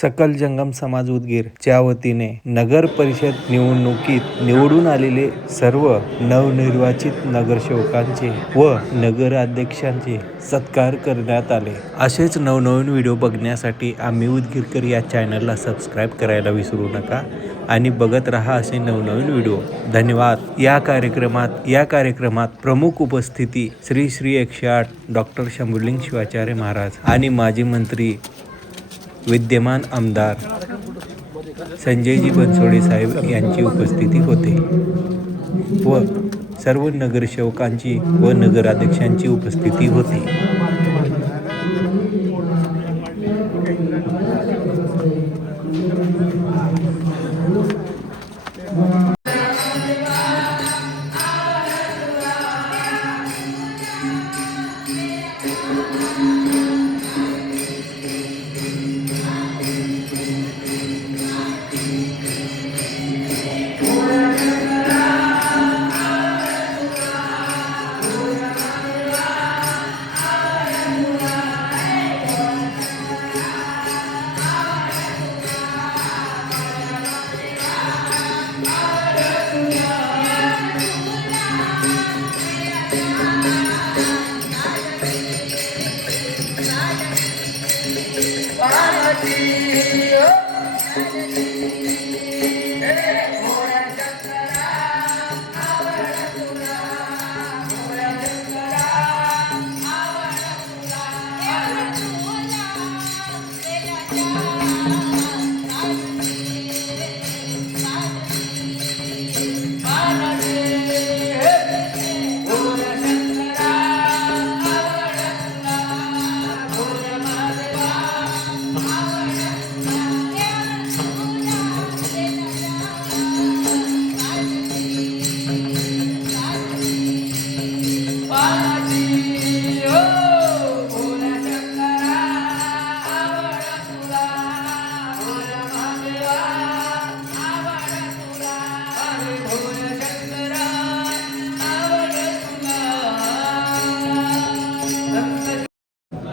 सकल जंगम समाज उदगीरच्या वतीने नगर परिषद निवडणुकीत निवडून आलेले सर्व नवनिर्वाचित नगरसेवकांचे व नगराध्यक्षांचे सत्कार करण्यात आले. असेच नवनवीन व्हिडिओ बघण्यासाठी आम्ही उदगीरकर या चॅनलला सबस्क्राईब करायला विसरू नका आणि बघत राहा असे नवनवीन व्हिडिओ. धन्यवाद. या कार्यक्रमात प्रमुख उपस्थिती श्री 108 डॉक्टर शंभुलिंग शिवाचार्य महाराज आणि माजी मंत्री विद्यमान आमदार संजयजी बनसोडे साहेब यांची उपस्थिती होते व सर्व नगरसेवकांची व नगराध्यक्षांची उपस्थिती होती.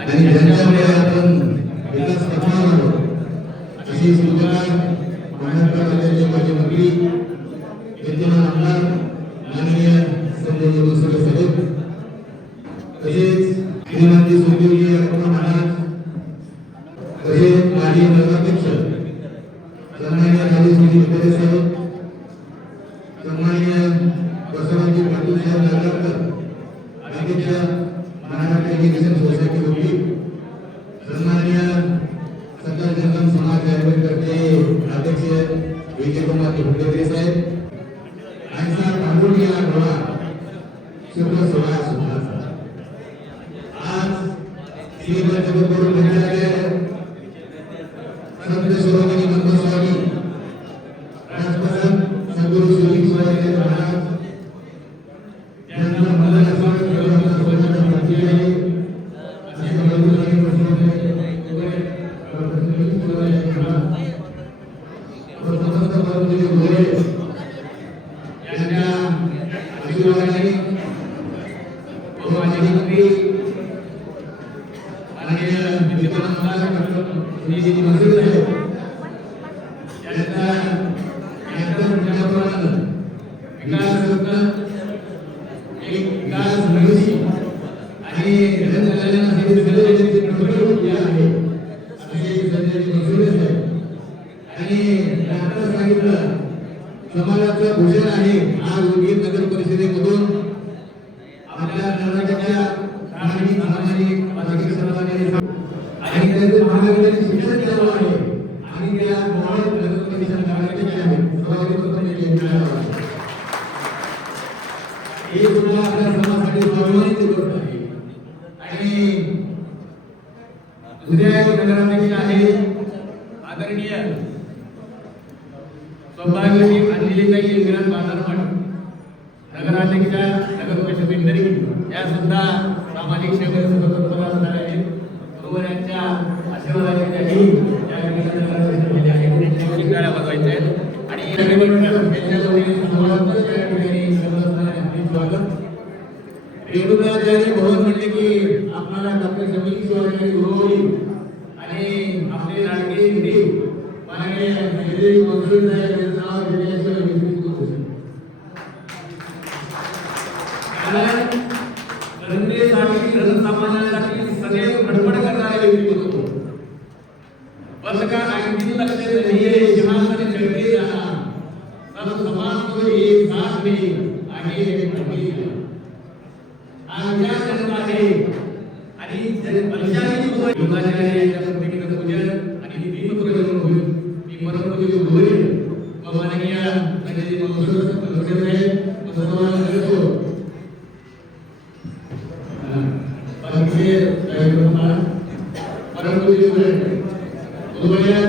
आणि ज्यांच्यामुळे आपण विकास करणार आहोत अशी सूचना महाराष्ट्र राज्याचे माजी मंत्री विद्यमान आमदार माननीय संजय बनसोडे साहेब तसेच श्रीमंती सुखदेवजी अक्कम महाराज तसेच माजी नगराध्यक्ष सन्माननीय खाली श्री विद्यालय साहेब सन्माननीय बसवराजी पाटील साहेब नगरकर अध्यक्ष महाराष्ट्र एज्युकेशन सोसायटी होती सन्माननीय सकल जंगम समाज कार्यकर्ते अध्यक्ष विजयकुमार फुंडेरे साहेब यांचा भांडुलिया ढोळा शुभ सोहळा सुद्धा आज श्री जगद्गुरु विद्यालय संत शिरोमणी ब्रह्मस्वामी राजप्रसन्न सद्गुरु श्री शिवाजी महाराज यांना मला समाजाचं भूषण आहे. आज उदगीर नगर परिषदेमधून आपल्या कर्नाटकच्या सामाजिक समाजाने आणि त्याचे महाविद्यालयाचे शिक्षण चालू आहे आणि त्या मोहन नगर परिषद कर्नाटकचे आहे हे सुद्धा आपल्या समाजासाठी स्वाभिमानित गोष्ट आहे. आणि उद्या नगराध्यक्ष आहे आदरणीय सौभाग्यवती अंजलीताई इंग्रज बाजारमठ नगराध्यक्षा नगर परिषद इंदरी या सुद्धा सामाजिक सेवेत स्वतंत्र असणार आहेत. बरोबर यांच्या आशीर्वादाने या नगराध्यक्षांमध्ये आहेत गाड्या बसवायच्या आहेत आणि रेणुकाचार्य भवन म्हटले की आपल्याला डॉक्टर शंभुलिंग शिवाचार्य आणि आपले लाडके म्हणजे महसूल साहेब नाव घेतल्याशिवाय विश्लेषण होऊ शकत नाही. जनतेसाठी जनसामान्यांसाठी सदैव धडपड करणारे व्यक्तिमत्व. वर्ष का अंतिम लक्ष्य नहीं सिंहासन चढ़ जाना, सब समाज को एक साथ में आगे बढ़े. आमच्या जनता आहे आणि वर्षाची योगाचार्य यांच्या प्रत्येकीचं पूजन आणि दीपप्रज्वलन होईल. मी परमपूज्य गुरुवर्य व माननीय पंडित महसूल साहेब व सर्वांना करतो. बाकीचे परमपूज्य गुरुवर्य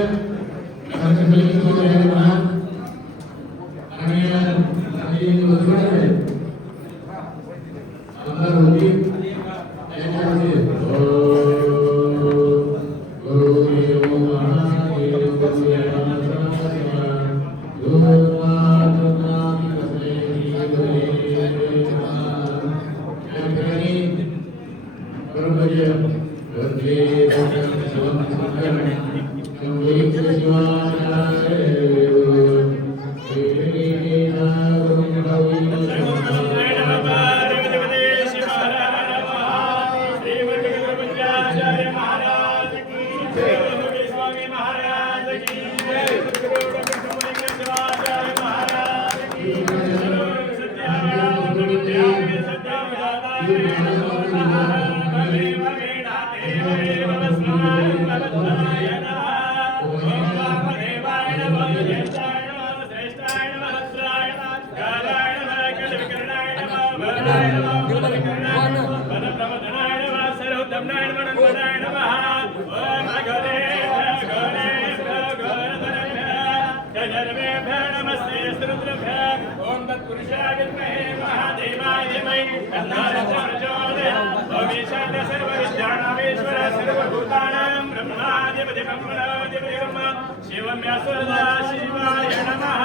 शिवाय नमः.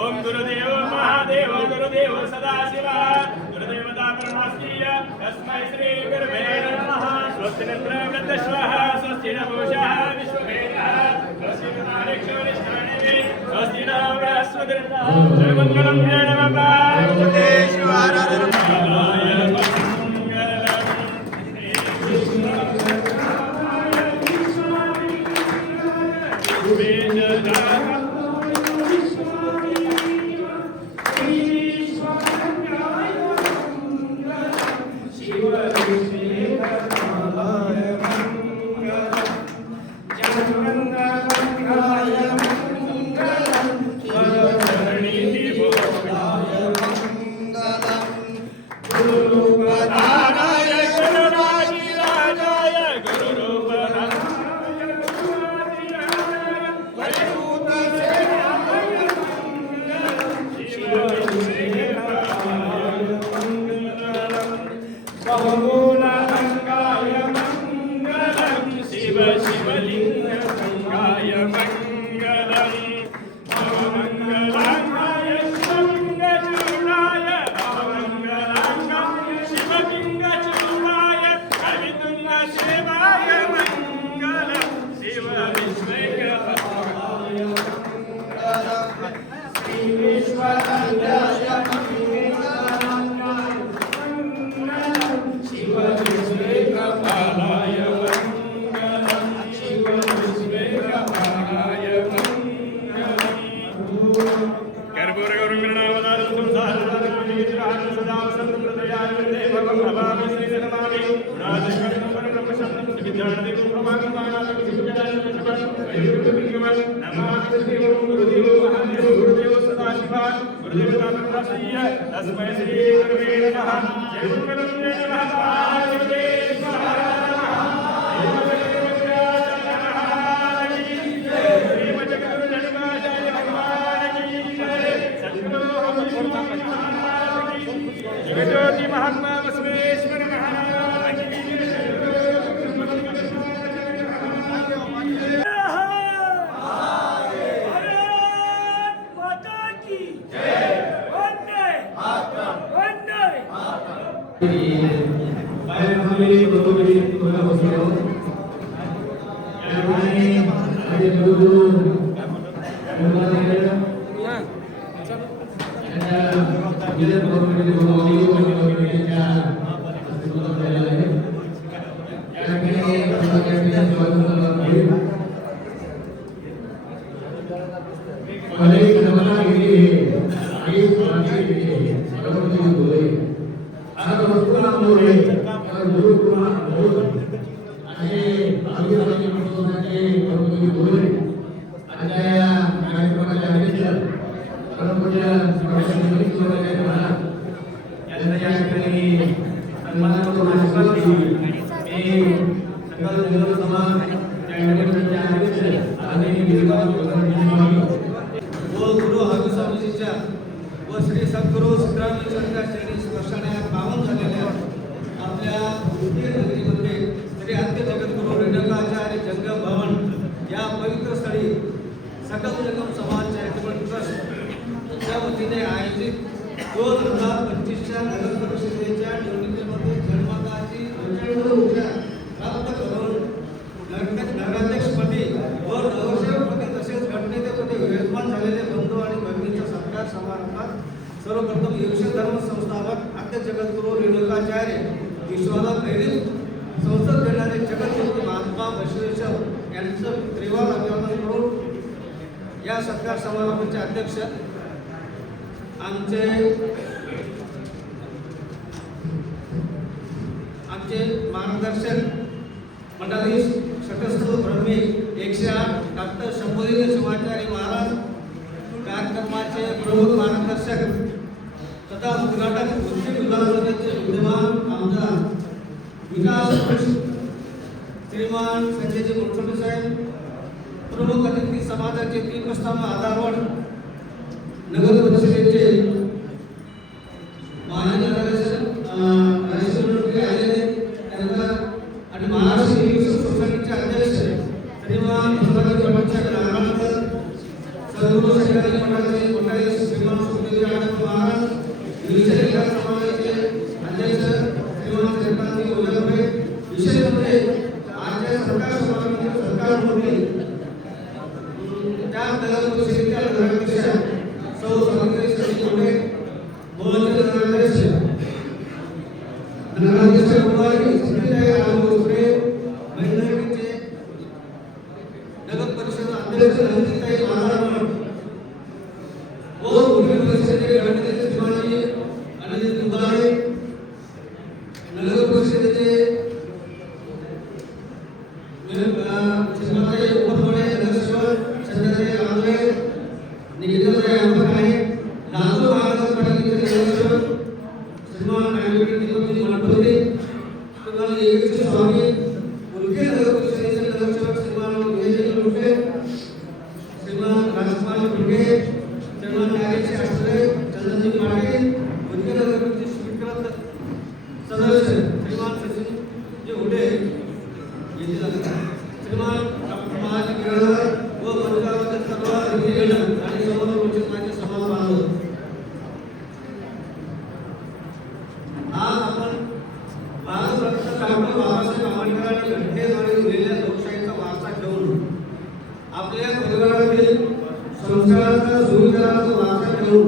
ओम गुरुदेव महादेव गुरुदेव सदाशिवा गुरुदेवता परमास्तीय तस्मै श्री गुरुवे नमः. स्वस्ति नन्द्रवृद्धश्वः स्वस्ति नभूषः विश्ववेदः स्वस्ति नारेक्षवरिष्ठाणे स्वस्ति न बृहस्पतिर्नः. जयमङ्गलं जय नमः पार्वती शिवाय महात्मा बसवेश्वर महाराज व गुरु हरी स्वामीजीच्या व श्री सद्गुरु सिद्धरामेश्वरांच्या चरणी स्पर्शाने पावन झालेल्या आपल्या भारतीय नगरीमध्ये श्री आद्य जगद्गुरु रेणुकाचार्य जंगम भवन या पवित्र स्थळी सकल जंगम समाज चॅरिटेबल ट्रस्टच्या वतीने आयोजित 2025च्या नगर परिषदेच्या निवडणुकीमध्ये जनमताची प्रचंड प्राप्त करून नगराध्यक्षपदी व नगरसेवकपदी तसेच गटनेतेपदी विराजमान झालेले बंधू आणि भगिनींच्या सत्कार समारंभात सर्वप्रथम युवशे धर्म संस्थापक आद्य जगद्गुरु रेणुकाचार्य विश्वाला प्रेरित संसद देणारे जगद्गुरु महात्मा बसवेश्वर यांचं त्रिवार अभिवादन करून या सत्कार समारंभाचे अध्यक्ष आमचे मार्गदर्शक मंडळी षटस्थ ब्रह्मी 108 डॉक्टर शंभूदेव शिवाचार्य महाराज कार्यक्रमाचे प्रमुख मार्गदर्शक तथा उद्घाटक मुस्लिम विधानसभेचे विद्यमान आमदार विकास श्रीमान संजयजी मुनगंटी साहेब, प्रमुख अतिथी समाजाचे दीपस्तंभ आधारवड नगर परिषदेचे माजी नगराध्यक्ष आलेले आणि महाराष्ट्र विकास सोसायटीचे अध्यक्ष श्रीमान सर्व सहकारी मंडळाचे श्रीमान सुखदेव महाराज, विषय विकास समाजाचे अध्यक्ष श्रीमान श्रीकांत गोलरभाई, विशेष म्हणजे आजच्या सरकार समाजामध्ये सरकार मोठी त्या नगर परिषदेच्या नगराध्यक्ष सौ स्वामी श्री मोहन नगराध्यक्ष कुमारी संजय रामगोत्रे, महिलांचे नगर परिषद अध्यक्ष रंजिताई महाराज व नगर परिषदेचे गटनेते शिवाजी अनिल दुधाळे, नगर परिषदेचे शिवाजी उपरवडे नगरसेवक संजय रामगोत्रे, निकिताताई अंबरखाने, लातूर महानगरपालिकेचे नगरसेवक श्रीमान ॲडव्होकेट दीपकजी माटोदे, श्रीमान येगेचे स्वामी, उल्के नगर परिषदेचे नगरसेवक श्रीमान विजयजी लुटे, श्रीमान राजकुमार लुटे, श्रीमान नागेश शास्त्रे, चंदनजी पाटील, उल्के नगर परिषदेचे स्वीकृत सदस्य श्रीमान सचिनजी हुडे येथील श्रीमान डॉक्टर महाजी गिरणार व मनगावचे सर्व अधिकारी आणि समोर उपस्थित माझे समाज बांधव, आज आपण भारतरत्न डॉक्टर बाबासाहेब आंबेडकरांनी घटनेद्वारे दिलेल्या लोकशाहीचा वारसा ठेवून आपल्या परिवारातील संस्काराचा सुविचाराचा वारसा ठेवून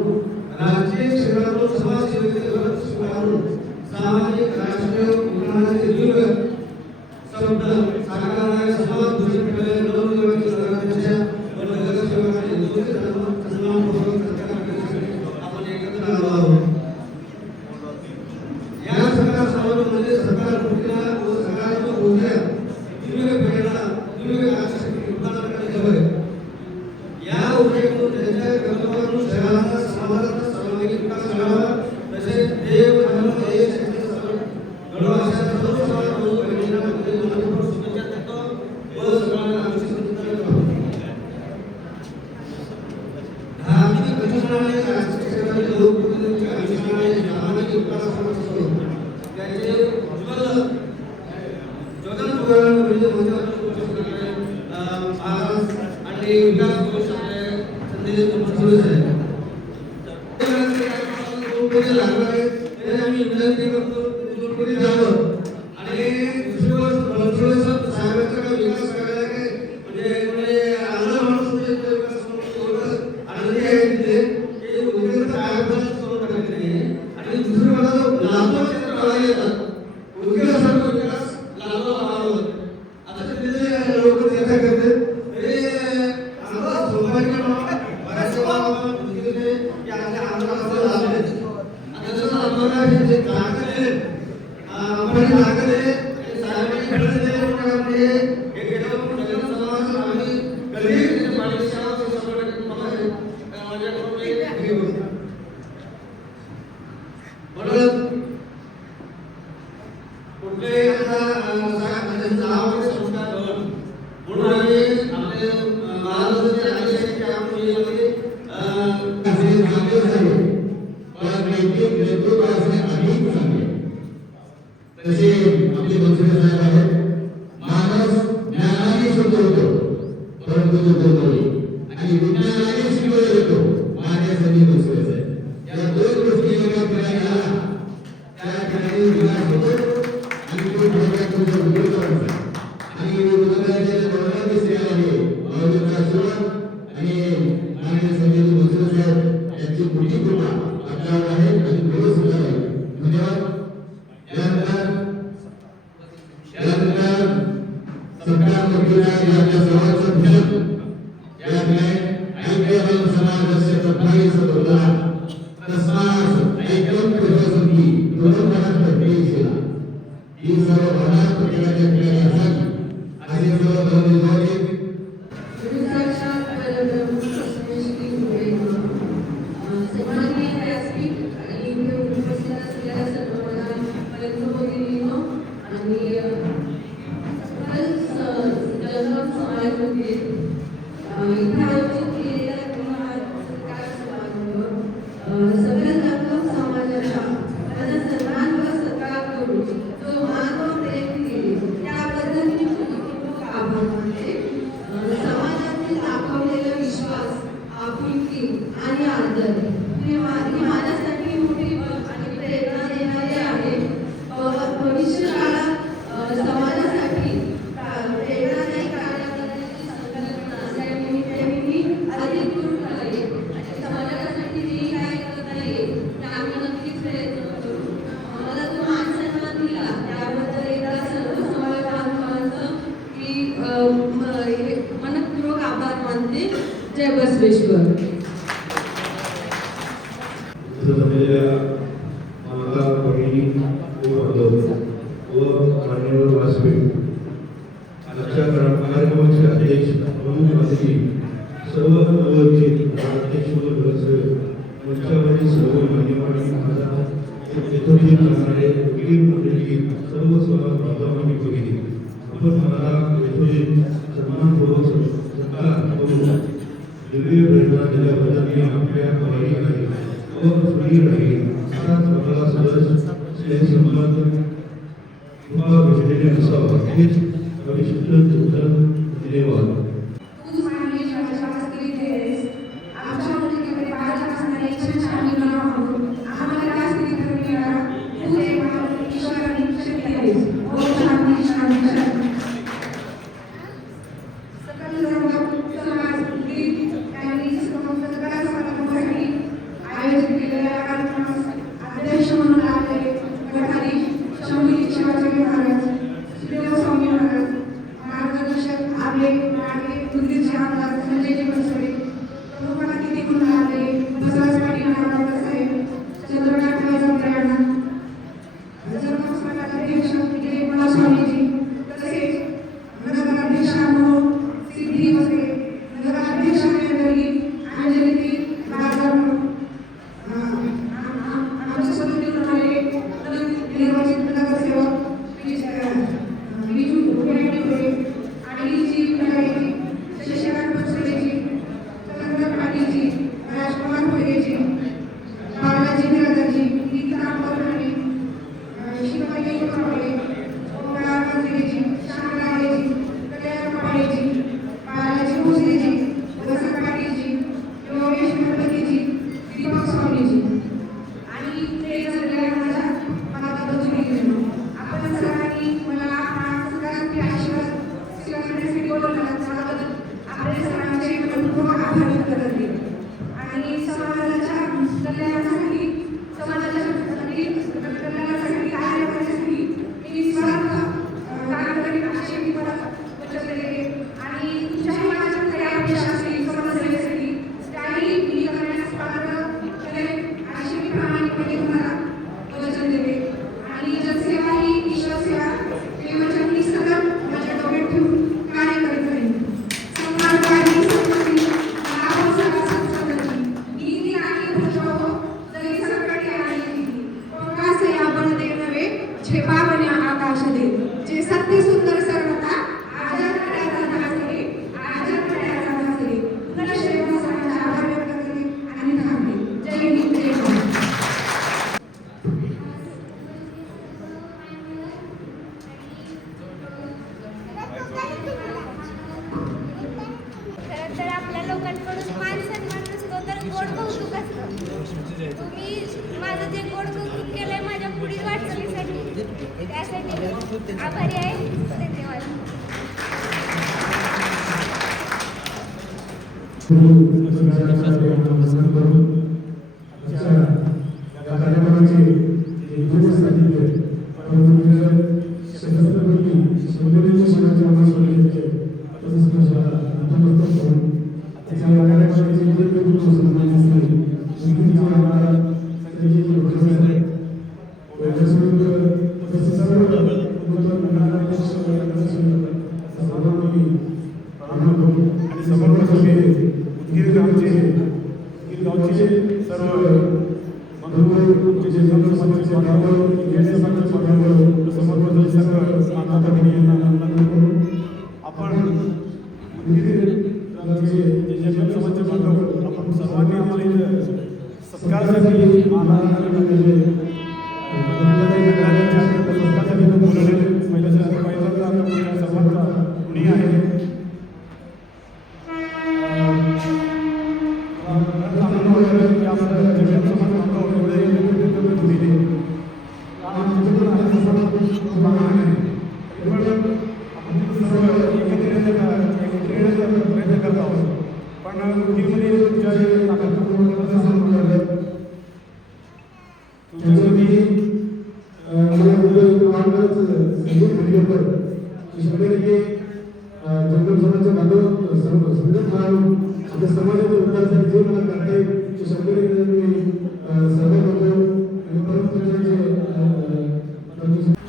राजकीय क्षेत्रातून समाजसेवेचे व्रत स्वीकारून सामाजिक राष्ट्रीय उन्नयनाचे दिव्य शब्द साकारणारे समाज घोषित केलेले नवनिर्वाचित नगराध्यक्ष व नगरसेवकांचे निवृत्त सन्मानपूर्वक सत्कार करण्यासाठी आपण एकत्र आलो आहोत. या सरकार समारंभामध्ये सरकार कृतीला व सकारात्मक ऊर्जा, दिव्य प्रेरणा, दिव्य आशक्ती उत्पादनाकडे हवे. या ऊर्जेतून त्यांच्या कर्तव्यातून शहराचा समाजाचा सर्वांगीण विकास घडावा, तसेच देव धर्म देश यांचे घडवा अशा सर्व समाज बहिणींना मनपूर्वक शुभेच्छा देतो व सर्वांना आशीर्वाद देतो. धार्मिक प्रतिष्ठाने राजकीय क्षेत्रातील लोकप्रतिनिधींचे आयुष्याने सामाजिक विकासासाठी त्याचे उज्ज्वल महाराज आणि विकास संदेश लागणार आहे. आम्ही विनंती करतो पुढे जावं आणि साहेबांचा विकास करायला म्हणजे आंध्र माणूस विकास आणि विज्ञानाने शिकवलं येतो माझ्या सगळी गोष्ट या दोन गोष्टी एका ठिकाणी आला त्या ठिकाणी विकास होतो आणि तो ठोक्यात तुझं उपयोग करतो आणि उद्योगाच्या गौरव दिसते आहे औद्योगिक सुरुवात आणि माझ्या सगळी गोष्ट यांची मोठी कृपा आपल्यावर आहे आणि पुढे सुद्धा आहे धन्यवाद यानंतर सरकार मंत्र्यांना आपल्या सर्वांचं ध्यान या ऐक्यबल समाजाचे प्रभावी सदोला तस्मास ऐक्यम प्रजासंगी दोनोंपर्यंत पेशला ही सर्व भावना प्रत्येकाच्या ठिकाणी असावी असे सर्व बंधू मनपूर्वक आभार मानते. जय बसवेश्वर. माता भगिनी व मान्यवर व्यासपीठ आजच्या कार्यक्रमाचे अध्यक्ष प्रमुख अतिथी सर्व नवरचित अध्यक्ष मंचावरील सर्व मान्यवरांनी माझा यथोचित करणारे वकील मंडळी सर्व समाज बांधवांनी भगिनी आपण मला यथोचित सन्मानपूर्वक सत्कार करून दिव्य प्रेरणा दिल्याबद्दल मी आपल्या आभारी आहे व सुखी राहील असाच आपला सहज स्नेह संबंध कृपा भेटलेले असावा हेच अविष्ट धन्यवाद. लोकांकडून मान सन्मान नसतो तर गोड कौतुक असतं. तुम्ही माझं जे गोड कौतुक केलंय माझ्या पुढील वाटचालीसाठी त्यासाठी मी आभारी आहे. धन्यवाद.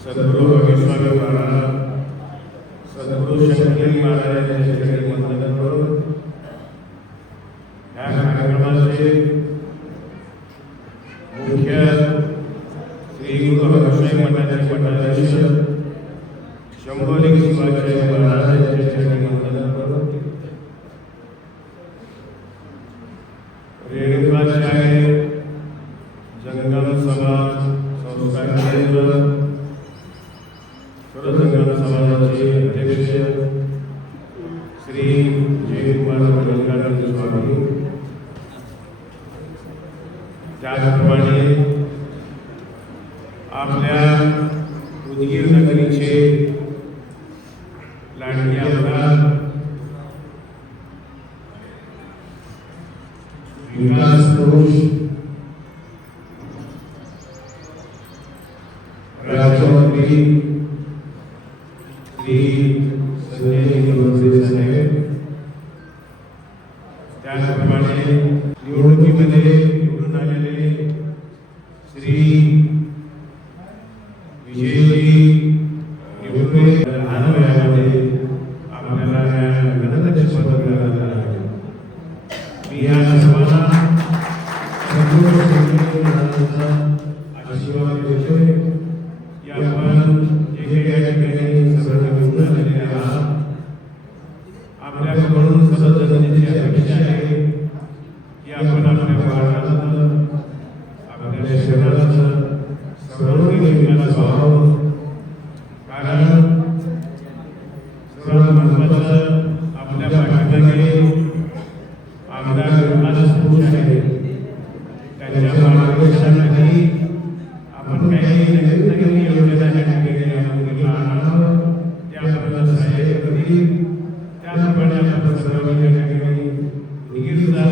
सद्गुरु भगेश्वर महाराज सद्गुरु शंकरी महाराज यांच्या चरणी वंदन करून या कार्यक्रमाचे मुख्य श्री गुरु हरकृष्ण मठाचे मठाधीश शंभोलिंग शिवाचार्य महाराज यांच्या चरणी वंदन करून रेणुकाचार्य जंगम समाज संस्कार केंद्र सर्वजंगम समाजाचे अध्यक्ष श्री जयकुमार गंगाधर स्वामी, त्याचप्रमाणे आपल्या उदगीर नगरीचे लाडके आमदार विकास पुरुष राज्यमंत्री श्री संजय निवडणुकीचे साहेब, त्याचप्रमाणे निवडणुकीमध्ये निवडून आलेले श्री विजयजी निवडणुकी लहान वयामध्ये आपल्याला गणराज्य पदक मिळालं आहे. मी या सर्वांना सद्गुरु शंकरी महाराजांचा आशीर्वाद देतोय की आपण जे या ठिकाणी सर्व निवडून आलेले आहात, आपल्याकडून सर्व जनतेची अपेक्षा आहे की आपण आपल्या बाळाचं आपल्या शरीराचं सर्वांगीण विकास व्हावं. कारण सर्वात महत्त्वाचं आपल्या पाठीमागे आमदार विकास पुरुष आहे, त्यांच्या मार्गदर्शनाखाली आपण काही नवीन योजना आणावं, ते आपल्याला सहाय्य करतील. त्याचप्रमाणे आपण सर्वांनी या ठिकाणी निगीरचा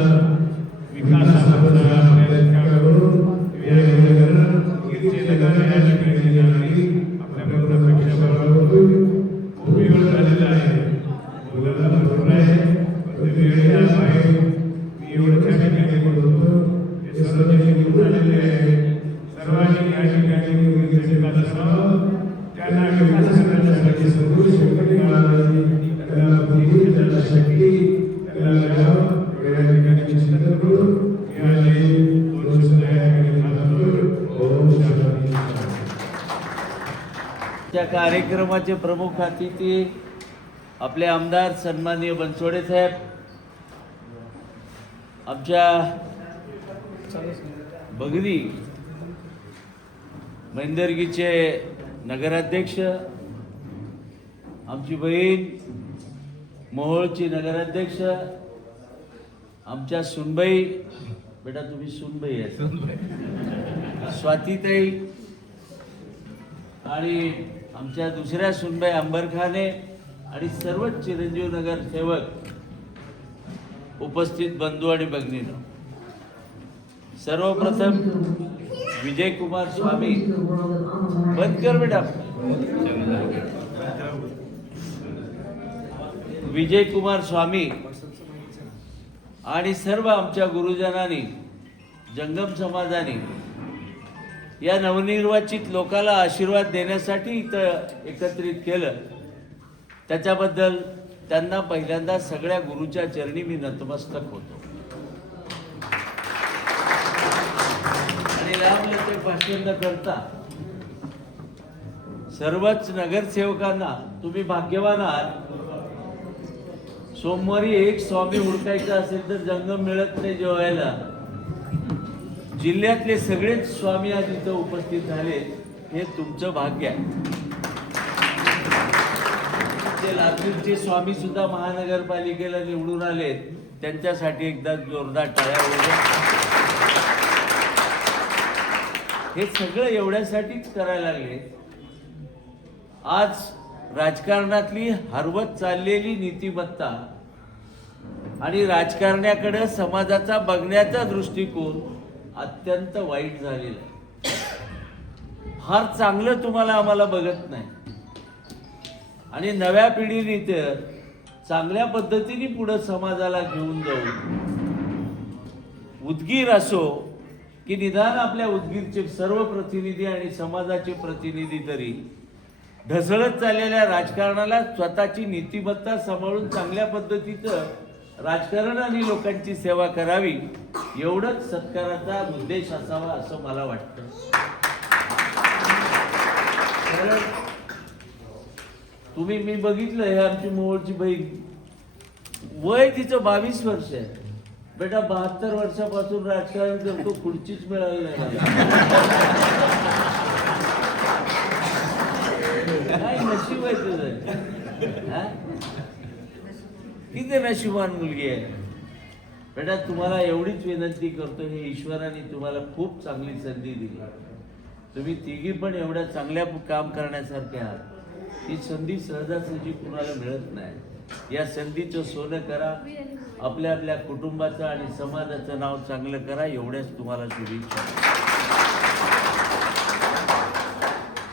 विकासाबद्दल प्रयत्न करून निगीरचे नगर या ठिकाणी नागरिक आपल्याकडून अपेक्षा बाळगून खूप वेळ झालेला आहे, बोलायला भरपूर आहे, पण वेळ आहे. मी एवढं त्या ठिकाणी बोलतो हे सर्व जे निवडून आलेले आहे सर्वांनी या ठिकाणी निगीरचे विकास असावं. त्यांना विकास करण्यासाठी सद्गुरु शंकरी महाराजांनी त्यांना बुद्धी, त्यांना शक्ती, त्यांना द्यावं या ठिकाणी चिंतन करून मी आज दोन शब्द या ठिकाणी मानतो. ओम शांती. त्या कार्यक्रमाचे प्रमुख अतिथी आपले आमदार सन्माननीय बनसोडे साहेब, आमच्या बगरी मैंदर्गीचे नगराध्यक्ष, आमची बहीण मोहोळची नगराध्यक्ष आमच्या सुनबाई, बेटा तुम्ही सुनबाई आहे, स्वातीताई आणि आमच्या दुसऱ्या सुनबाई अंबरखाने आणि सर्वच चिरंजीव नगर सेवक, उपस्थित बंधू आणि भगिनींनो, सर्वप्रथम विजय कुमार स्वामी, बंद कर बेटा, विजय कुमार स्वामी आणि सर्व आमच्या गुरुजनांनी, जंगम समाजाने या नवनिर्वाचित लोकाला आशीर्वाद देण्यासाठी इथं एकत्रित केलं, त्याच्याबद्दल त्यांना पहिल्यांदा सगळ्या गुरुच्या चरणी मी नतमस्तक होतो. आणि लांब भाषण न करता सर्वच नगरसेवकांना, तुम्ही भाग्यवान आहात. सोमवारी एक स्वामी हुडकायचा असेल तर जंगम मिळत नाही जेवायला. जिल्ह्यातले सगळेच स्वामी आज इथं उपस्थित झाले, हे तुमचं भाग्य आहे. ते लातूरचे स्वामी सुद्धा महानगरपालिकेला निवडून आले, त्यांच्यासाठी एकदा जोरदार टाळ्या वाजवा. हे सगळं एवढ्यासाठीच करायला लागले. आज राजकारणातली हरवत चाललेली नीतिमत्ता आणि राजकारण्याकडे समाजाचा बघण्याचा दृष्टिकोन अत्यंत वाईट झालेला आहे. फार चांगलं तुम्हाला आम्हाला बघत नाही आणि नव्या पिढीने तर चांगल्या पद्धतीने पुढे समाजाला घेऊन जाऊ. उदगीर असो की निदान आपल्या उदगीरचे सर्व प्रतिनिधी आणि समाजाचे प्रतिनिधी तरी ढसळत चाललेल्या राजकारणाला स्वतःची नीतिमत्ता सांभाळून चांगल्या पद्धतीचं राजकारण आणि लोकांची सेवा करावी, एवढंच सत्काराचा उद्देश असावा असं मला वाटतं. कारण तुम्ही, मी बघितलं, हे आमची मोहोळची बहीण, वय तिचं 22 वर्ष आहे. बेटा 72 वर्षापासून राजकारण करतो, खुर्चीच मिळाली नाही मला. काय नशीब आहे तुझं, किती नशिबान मुलगी आहे. बेटा तुम्हाला एवढीच विनंती करतो, हे ईश्वराने तुम्हाला खूप चांगली संधी दिली. तुम्ही तिघी पण एवढ्या चांगल्या काम करण्यासारख्या आहात. ही संधी सहजासहजी कुणाला मिळत नाही. या संधीचं सोनं करा, आपल्या आपल्या कुटुंबाचं आणि समाजाचं नाव चांगलं करा, एवढ्याच तुम्हाला शुभेच्छा.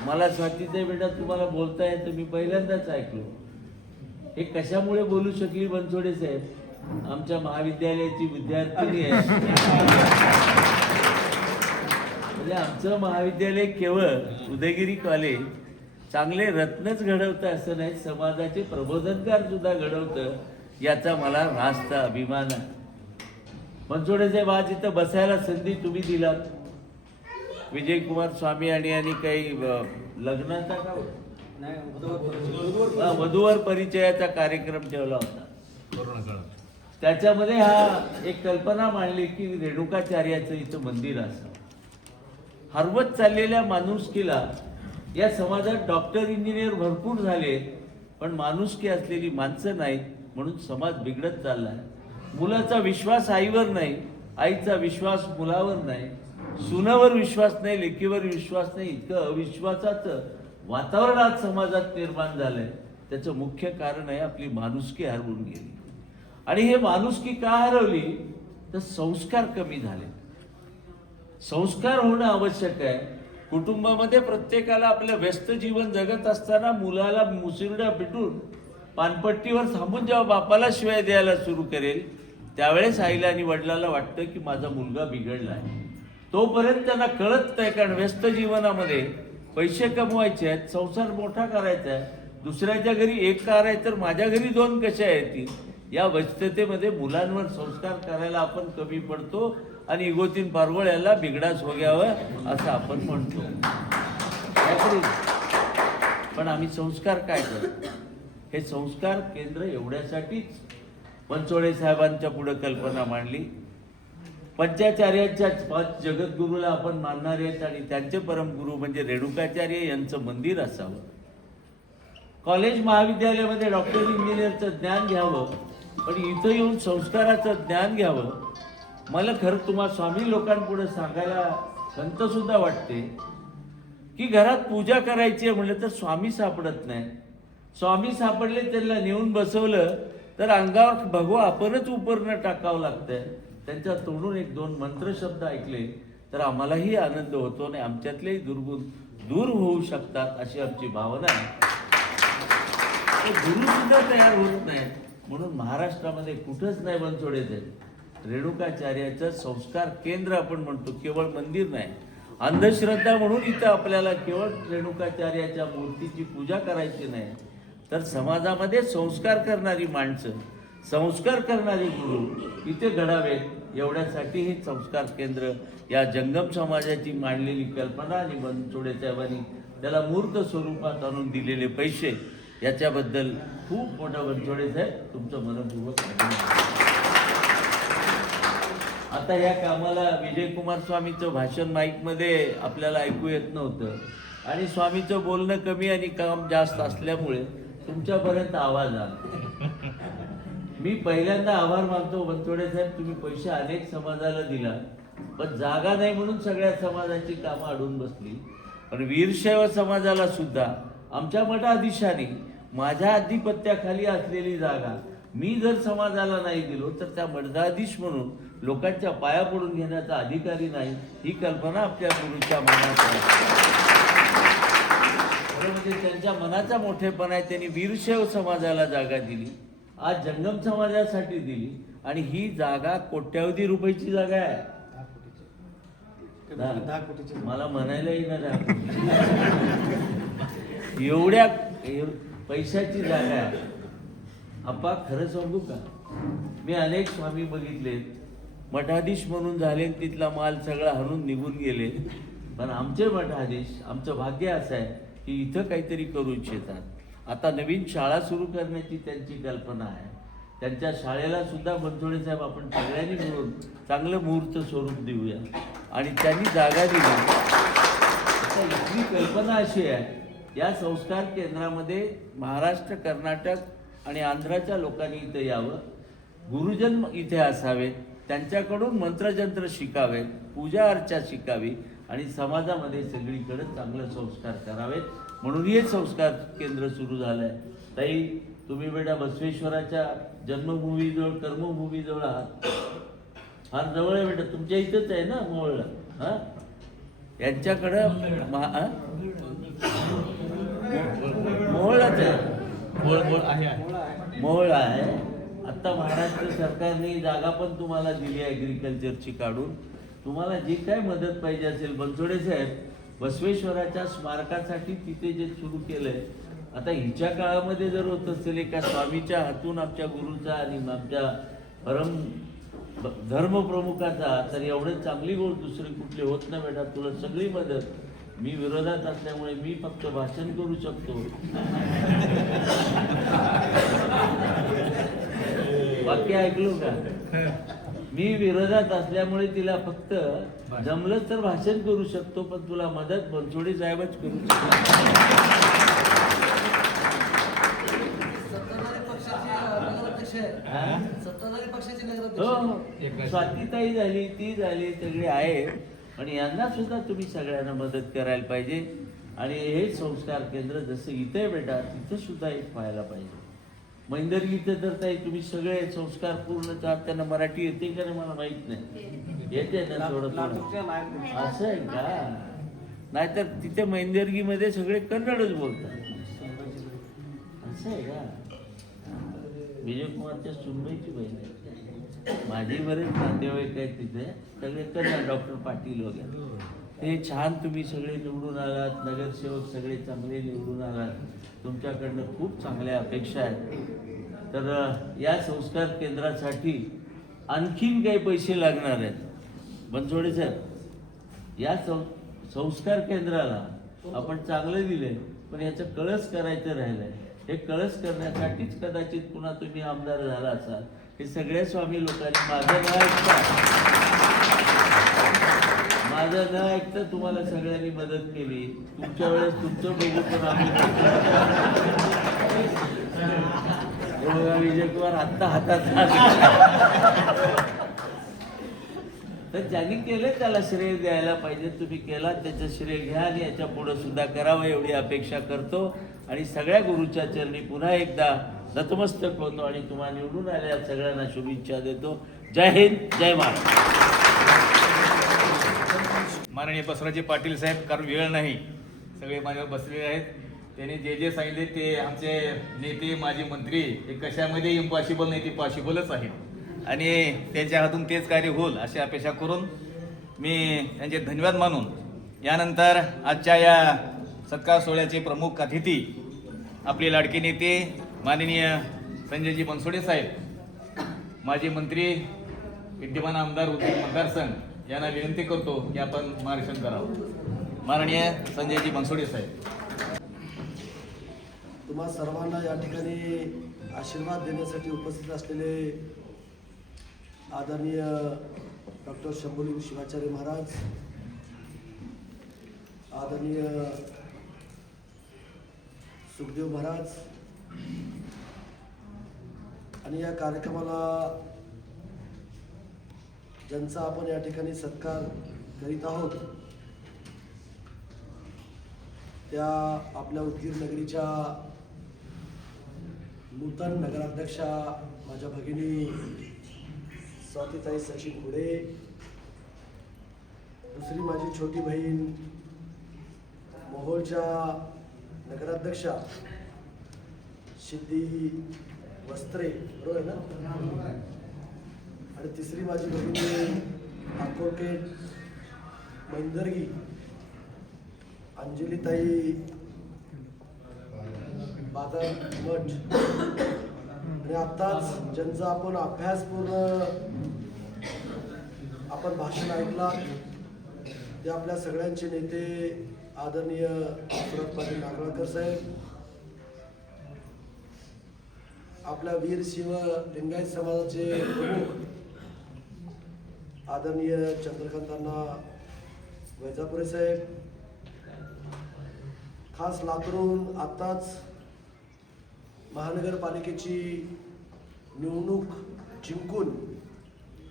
मला स्वातीताई, बेटा तुम्हाला बोलता येतं, मी पहिल्यांदाच ऐकलो. हे कशामुळे बोलू शकली बनसोडे साहेब? आमच्या महाविद्यालयाची विद्यार्थिनी आहे. म्हणजे आमचं महाविद्यालय केवळ उदयगिरी कॉलेज चांगले रत्नच घडवतं असं नाही, समाजाचे प्रबोधनकार सुद्धा घडवतं, याचा मला रास्त अभिमान आहे. बनसोडे साहेब, आज इथं बसायला संधी तुम्ही दिलात. विजय कुमार स्वामी आणि काही लग्नाचा का वधूवर परिचयाचा कार्यक्रम ठेवला होता. त्याच्यामध्ये हा एक कल्पना मांडली की रेणुकाचार्याचं इथं मंदिर असावं. हरवत चाललेल्या माणुसकीला, या समाजात डॉक्टर इंजिनियर भरपूर झाले, पण माणुसकी असलेली माणसं नाहीत, म्हणून समाज बिघडत चाललाय. मुलाचा विश्वास आईवर नाही, आईचा विश्वास मुलावर नाही, सुनावर विश्वास नाही, लेकीवर विश्वास नाही, इतकं अविश्वासाचं वातावरण आज समाजात निर्माण झालंय. त्याचं मुख्य कारण आहे आपली माणुसकी हरवून गेली. आणि हे माणुसकी का हरवली तर संस्कार कमी झाले. संस्कार होणं आवश्यक आहे. कुटुंबामध्ये प्रत्येकाला आपलं व्यस्त जीवन जगत असताना मुलाला मुसिरडा पिटून पानपट्टीवर थांबून जेव्हा बापाला शिवाय द्यायला सुरू करेल, त्यावेळेस आईला आणि वडिलाला वाटतं की माझा मुलगा बिघडला आहे. तोपर्यंत त्यांना कळत नाही, कारण व्यस्त जीवनामध्ये पैसे कमवायचे आहेत, संसार मोठा करायचा आहे, दुसऱ्याच्या घरी एक कार आहे तर माझ्या घरी 2 कशा येतील, या व्यस्ततेमध्ये मुलांवर संस्कार करायला आपण कमी पडतो आणि इगोतीन पारवळ्याला बिघडाच हो घ्यावं असं आपण म्हणतो. पण आम्ही संस्कार काय करतो? हे संस्कार केंद्र एवढ्यासाठीच बनसोडे साहेबांच्या पुढे कल्पना मांडली. पंचाचार्यांच्या 5 जगद्गुरूला आपण मानणारे आहेत आणि त्यांचे परमगुरू म्हणजे रेणुकाचार्य यांचं मंदिर असावं. कॉलेज महाविद्यालयामध्ये डॉक्टर इंजिनियरचं ज्ञान घ्यावं पण इथं येऊन संस्काराचं ज्ञान घ्यावं. मला खरं तुम्हा स्वामी लोकांपुढे सांगायला खंत सुद्धा वाटते की घरात पूजा करायची आहे म्हटलं तर स्वामी सापडत नाही. स्वामी सापडले त्यांना नेऊन बसवलं तर अंगावर भगवा आपणच उपरणं टाकावं लागतंय. त्यांच्या तोंडून एक दोन मंत्र शब्द ऐकले तर आम्हालाही आनंद होतो आणि आमच्यातलेही दुर्गुण दूर होऊ शकतात अशी आमची भावना आहे. गुरु सुद्धा तयार होत नाहीत म्हणून महाराष्ट्रामध्ये कुठंच नाही बनसोडायचं. रेणुकाचार्याचं संस्कार केंद्र आपण म्हणतो, केवळ मंदिर नाही. अंधश्रद्धा म्हणून इथं आपल्याला केवळ रेणुकाचार्याच्या मूर्तीची पूजा करायची नाही, तर समाजामध्ये संस्कार करणारी माणसं, संस्कार करणारे गुरु इथे घडावेत एवढ्यासाठी हे संस्कार केंद्र या जंगम समाजाची मांडलेली कल्पना आणि बनसोडे साहेबांनी त्याला मूर्त स्वरूपात आणून दिलेले पैसे याच्याबद्दल खूप मोठा बनसोडे साहेब तुमचं मनपूर्वक धन्यवाद. आता या कामाला विजय कुमार स्वामीचं भाषण माईकमध्ये आपल्याला ऐकू येत नव्हतं आणि स्वामीचं बोलणं कमी आणि काम जास्त असल्यामुळे तुमच्यापर्यंत आवाज आला. मी पहिल्यांदा आभार मानतो बनसोडे साहेब, तुम्ही पैसे अनेक समाजाला दिला पण जागा नाही म्हणून सगळ्या समाजाची कामं अडून बसली. पण वीरशैव समाजाला सुद्धा आमच्या मठाधीशांनी माझ्या अधिपत्याखाली असलेली जागा मी जर समाजाला नाही दिलो तर त्या मठाधीश म्हणून लोकांच्या पाया पडून घेण्याचा अधिकारी नाही, ही कल्पना आपल्या गुरुच्या मनात आहे. म्हणजे त्यांच्या मनाचा मोठेपणा आहे. त्यांनी वीरशैव समाजाला जागा दिली, आज जंगम समाजासाठी दिली आणि ही जागा कोट्यावधी रुपयाची जागा आहे. मला म्हणायला येणार एवढ्या पैशाची जागा आहे. आप्पा खरं सांगू का, मी अनेक स्वामी बघितले, मठाधीश म्हणून झाले, तिथला माल सगळा हणून निघून गेले. पण आमचे मठाधीश, आमचं भाग्य असं आहे की इथं काहीतरी करू इच्छितात. आता नवीन शाळा सुरू करण्याची त्यांची कल्पना आहे. त्यांच्या शाळेला सुद्धा बनसोडे साहेब आपण सगळ्यांनी मिळून चांगलं मुहूर्त स्वरूप देऊया आणि त्यांनी जागा दिली. आता इथली कल्पना अशी आहे, या संस्कार केंद्रामध्ये महाराष्ट्र, कर्नाटक आणि आंध्राच्या लोकांनी इथं यावं, गुरुजन इथे असावेत, त्यांच्याकडून मंत्रजंत्र शिकावेत, पूजा अर्चा शिकावी आणि समाजामध्ये सगळीकडे चांगले संस्कार करावेत म्हणून हे संस्कार केंद्र सुरू झालं आहे. ताई, तुम्ही बेटा बसवेश्वराच्या जन्मभूमीजवळ, कर्मभूमीजवळ आहात, फार जवळ आहे बेटा, तुमच्या इथंच आहे ना मोहळला. हां, यांच्याकडं मोहळाच आहे, मोहळ आहे. आता महाराष्ट्र सरकारने जागा पण तुम्हाला दिली आहे ॲग्रिकल्चरची काढून. तुम्हाला जी काय मदत पाहिजे असेल, बनसोडे साहेब बसवेश्वराच्या स्मारकासाठी तिथे जे सुरू केलंय, आता हिच्या काळामध्ये जर होत असेल एका स्वामीच्या हातून, आमच्या गुरुचा आणि आमच्या परम धर्मप्रमुखाचा, तर एवढे चांगली गोष्ट दुसरी कुठली होत नाही बेटा. तुला सगळी मदत, मी विरोधात असल्यामुळे मी फक्त भाषण करू शकतो. वाक्य ऐकलो का? मी विरोधात असल्यामुळे तिला फक्त जमलं तर भाषण करू शकतो, पण तुला मदत बनसोडे साहेबच करू शकतो. हो, स्वातीताई झाली, ती झाली, सगळे आहे. पण यांना सुद्धा तुम्ही सगळ्यांना मदत करायला पाहिजे. आणि हे संस्कार केंद्र जसं इथे बेटा, तिथं सुद्धा एक व्हायला पाहिजे. मैंदर्गीचे तर ताई तुम्ही सगळे संस्कार पूर्ण त्यांना मराठी येते का नाही मला माहित नाही, येते ना थोडं थोडं, असं आहे का? नाहीतर तिथे मैंदर्गीमध्ये सगळे कन्नडच बोलतात, असं आहे का? विजय कुमारच्या सुनबाईची बहीण आहे, माझी बरेच नातेवाईक आहेत तिथे, सगळे कन्नड, डॉक्टर पाटील वगैरे. ते छान तुम्ही सगळे निवडून आलात, नगरसेवक सगळे चांगले निवडून आलात, तुमच्याकडनं खूप चांगल्या अपेक्षा आहेत. तर या संस्कार केंद्रासाठी आणखीन काही पैसे लागणार आहेत बनसोडे साहेब. या संस्कार केंद्राला आपण चांगलं दिले, पण याचं कळस करायचं राहिलंय. हे कळस करण्यासाठीच कदाचित पुन्हा तुम्ही आमदार झाला असाल. हे सगळ्या स्वामी लोकांनी माझं माझं न ऐकता तुम्हाला सगळ्यांनी मदत केली. तुमच्या वेळेस तुमचं बघू पण आम्ही हे बघा, विजय कुमार आत्ता हातात. तर ज्यांनी केलं त्याला श्रेय द्यायला पाहिजे. तुम्ही केला त्याचं श्रेय घ्या आणि याच्या पुढे सुद्धा करावं एवढी अपेक्षा करतो. आणि सगळ्या गुरुच्या चरणी पुन्हा एकदा नतमस्तक होतो आणि तुम्हाला निवडून आल्या सगळ्यांना शुभेच्छा देतो. जय हिंद, जय महाराष्ट्र. माननीय बसवराजजी पाटील साहेब, कारण वेळ नाही, सगळे माझ्यावर बसलेले आहेत. त्यांनी जे जे सांगितले ते आमचे नेते माजी मंत्री हे कशामध्ये इम्पॉसिबल नाही, ते पॉसिबलच आहे आणि त्यांच्या हातून तेच कार्य होईल अशी अपेक्षा करून मी त्यांचे धन्यवाद मानून यानंतर आजच्या या सत्कार सोहळ्याचे प्रमुख अतिथी आपले लाडके नेते माननीय संजयजी बनसोडे साहेब, माजी मंत्री, विद्यमान आमदार उदगीर मतदारसंघ यांना विनंती करतो की आपण मार्गदर्शन करावं. माननीय संजयजी बनसोडे साहेब. तुम्हा सर्वांना या ठिकाणी आशीर्वाद देण्यासाठी उपस्थित असलेले आदरणीय डॉक्टर शंभूलिंग शिवाचार्य महाराज, आदरणीय सुखदेव महाराज आणि या कार्यक्रमाला ज्यांचा आपण या ठिकाणी सत्कार करीत आहोत त्या आपल्या उदगीर नगरीच्या नूतन नगराध्यक्षा माझ्या भगिनी स्वातीताई सचिन पुढे, दुसरी माझी छोटी बहीण मोहोळच्या नगराध्यक्षा सिद्धी वस्त्रे, बरोबर आहे ना, आणि तिसरी माझी बहीण अकोकेट मैंदर्गी अंजलीताई बाजार मठ, आणि आत्ताच ज्यांचा आपण अभ्यासपूर्ण आपण भाषण ऐकला ते आपल्या सगळ्यांचे नेते आदरणीय सुरत पाटील नागळकर साहेब, आपल्या वीर शिव लिंगायत समाजाचे प्रमुख आदरणीय चंद्रकांतांना वैजापुरे साहेब, खास लातूरून आत्ताच महानगरपालिकेची निवडणूक जिंकून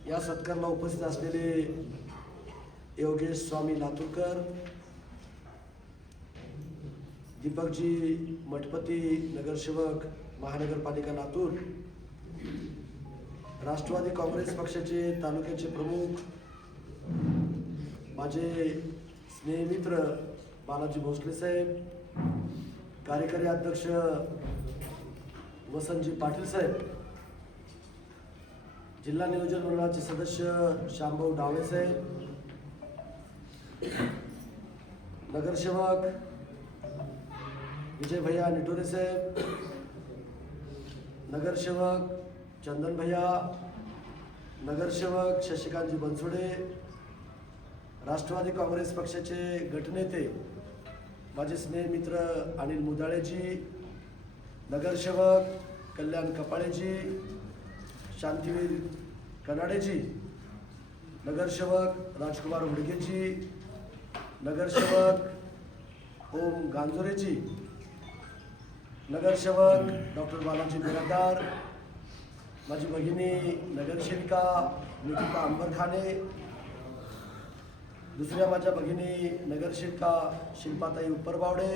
या सत्काराला उपस्थित असलेले योगेश स्वामी लातूरकर, दीपकजी मठपती नगरसेवक महानगरपालिका लातूर, राष्ट्रवादी काँग्रेस पक्षाचे तालुक्याचे प्रमुख माझे स्नेहमित्र बालाजी भोसले साहेब, कार्यकारी अध्यक्ष वसंतजी पाटील साहेब, जिल्हा नियोजन मंडळाचे सदस्य श्यामभाऊ डावळे साहेब, नगरसेवक विजय भैया निटोरे साहेब, नगरसेवक चंदन भैया, नगरसेवक शशिकांतजी बनसोडे, राष्ट्रवादी काँग्रेस पक्षाचे गटनेते माझे स्नेहमित्र अनिल मुदाळेजी, नगरसेवक कल्याण कपाळेजी, शांतिवीर कनाडेजी, नगरसेवक राजकुमार हुडगेजी, नगरसेवक ओम गांजोरेजी, नगरसेवक डॉक्टर बालाजी बिरादार, माझी भगिनी नगरसेविका निकिता अंबरखाने, दुसऱ्या माझ्या भगिनी नगरसेविका शिल्पाताई उपरबावडे,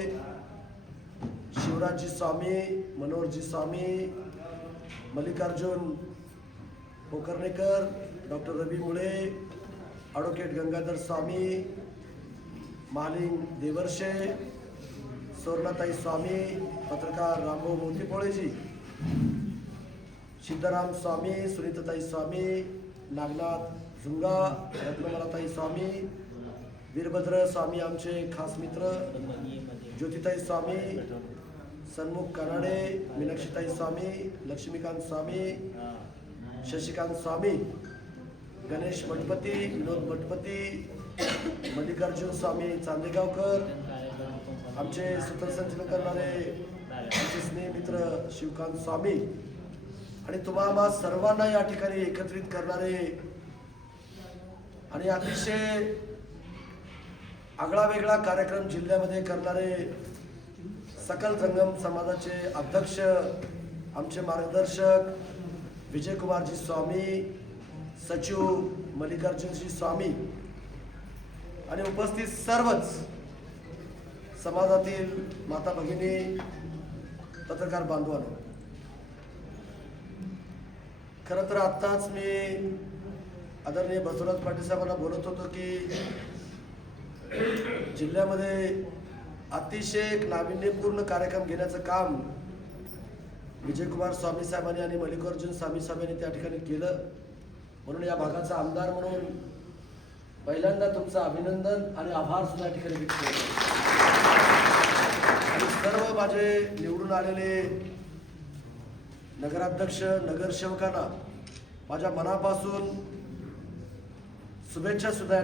शिवराजजी स्वामी, मनोहरजी स्वामी, मल्लिकार्जुन पोकर्णेकर, डॉक्टर रवी मुळे, ॲडव्होकेट गंगाधर स्वामी, मालिंग देवर्षे, सुवर्णाताई स्वामी, पत्रकार रामभाऊ मोतीपोळेजी, सिद्धराम स्वामी, सुनीताताई स्वामी, नागनाथ झुंगा, रत्नमालाताई स्वामी, वीरभद्र स्वामी आमचे खास मित्र, ज्योतिताई स्वामी, सन्मुख कनाडे, मीनाक्षीताई स्वामी, लक्ष्मीकांत स्वामी, शशिकांत स्वामी, गणेश मठपती, विनोद मठपती, मल्लिकार्जुन स्वामी चांदेगावकर, आमचे सूत्रसंचलन करणारे आमचे स्नेहमित्र शिवकांत स्वामी, आणि तुम्हा सर्वांना या ठिकाणी एकत्रित करणारे आणि अतिशय आगळा वेगळा कार्यक्रम जिल्ह्यामध्ये करणारे सकल जंगम समाजाचे अध्यक्ष, आमचे मार्गदर्शक विजयकुमारजी स्वामी, सचिव मल्लिकार्जुनजी स्वामी आणि उपस्थित सर्वच समाजातील माता भगिनी, पत्रकार बांधवांनो, खरं तर आत्ताच मी आदरणीय बसवराज पाटील साहेबांना बोलत होतो की जिल्ह्यामध्ये अतिशय एक नाविन्यपूर्ण कार्यक्रम घेण्याचं काम विजयकुमार स्वामी साहेबांनी आणि मल्लिकार्जुन स्वामी साहेबांनी त्या ठिकाणी केलं. म्हणून या भागाचा आमदार म्हणून पहिल्यांदा तुमचं अभिनंदन आणि आभार सुद्धा या ठिकाणी व्यक्त करतो. आणि सर्व माझे निवडून आलेले नगराध्यक्ष, नगरसेवकांना माझ्या मनापासून शुभेच्छा सुद्धा या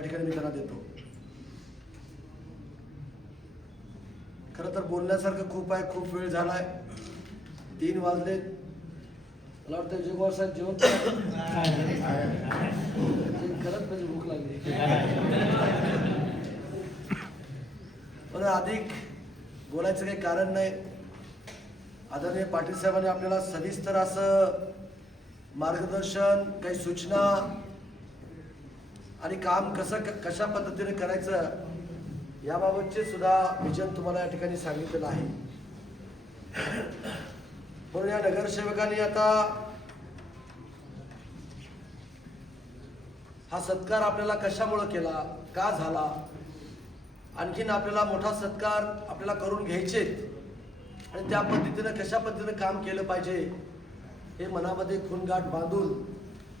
ठिकाणी मी त्यांना देतो. खरं तर बोलण्यासारखं खूप आहे, खूप वेळ झालाय, 3 वाजले. मला वाटतं जयकुमार साहेब जेवण खरंच म्हणजे भूक लागली. पण अधिक बोलायचं काही कारण नाही. आदरणीय पाटील साहेबांनी आपल्याला सविस्तर असं मार्गदर्शन, काही सूचना आणि काम कशा पद्धतीने करायचं याबाबतचे सुद्धा विजन तुम्हाला या ठिकाणी सांगितलेलं आहे. म्हणून या नगरसेवकांनी आता हा सत्कार आपल्याला कशामुळे केला, का झाला, आणखीन आपल्याला मोठा सत्कार आपल्याला करून घ्यायचे आणि त्या पद्धतीनं कशा पद्धतीनं काम केलं पाहिजे हे मनामध्ये खूणगाठ बांधून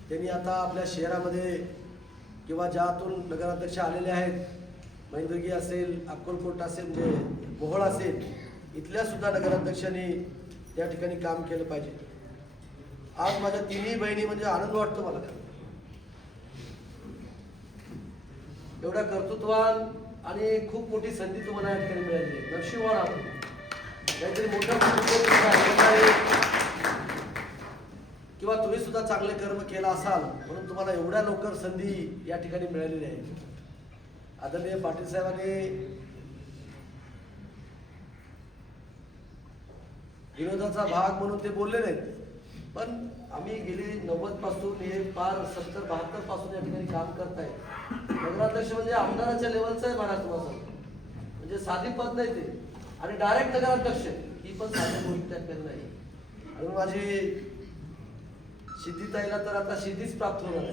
त्यांनी आता आपल्या शहरामध्ये किंवा ज्यातून नगराध्यक्ष आलेले आहेत, महेंद्रगी असेल, अक्कलकोट असेल, म्हणजे मोहोळ असेल, इथल्या सुद्धा नगराध्यक्षांनी त्या ठिकाणी काम केलं पाहिजे. आज माझ्या 3ही बहिणी म्हणजे आनंद वाटतो मला. एवढ्या कर्तृत्वान आणि खूप मोठी संधी तुम्हाला या ठिकाणी मिळाली. नशिबवान आपण काहीतरी मोठं किंवा तुम्ही सुद्धा चांगले कर्म केला असाल म्हणून तुम्हाला एवढ्या लवकर संधी या ठिकाणी मिळालेली आहे. आदरणीय पाटील साहेबांनी विनोदाचा भाग म्हणून ते बोलले नाहीत, पण आम्ही गेली 90 पासून हे पार 70-72 पासून या ठिकाणी काम करताय. नगराध्यक्ष म्हणजे आमदाराच्या लेवलचं आहे महाराज, तुम्हाला म्हणजे साधी पद नाही ते, आणि डायरेक्ट नगराध्यक्ष ही पण साधी गोष्ट त्यात नाही. आणि माझी सिद्धीताईला तर आता सिद्धीच प्राप्त होणार आहे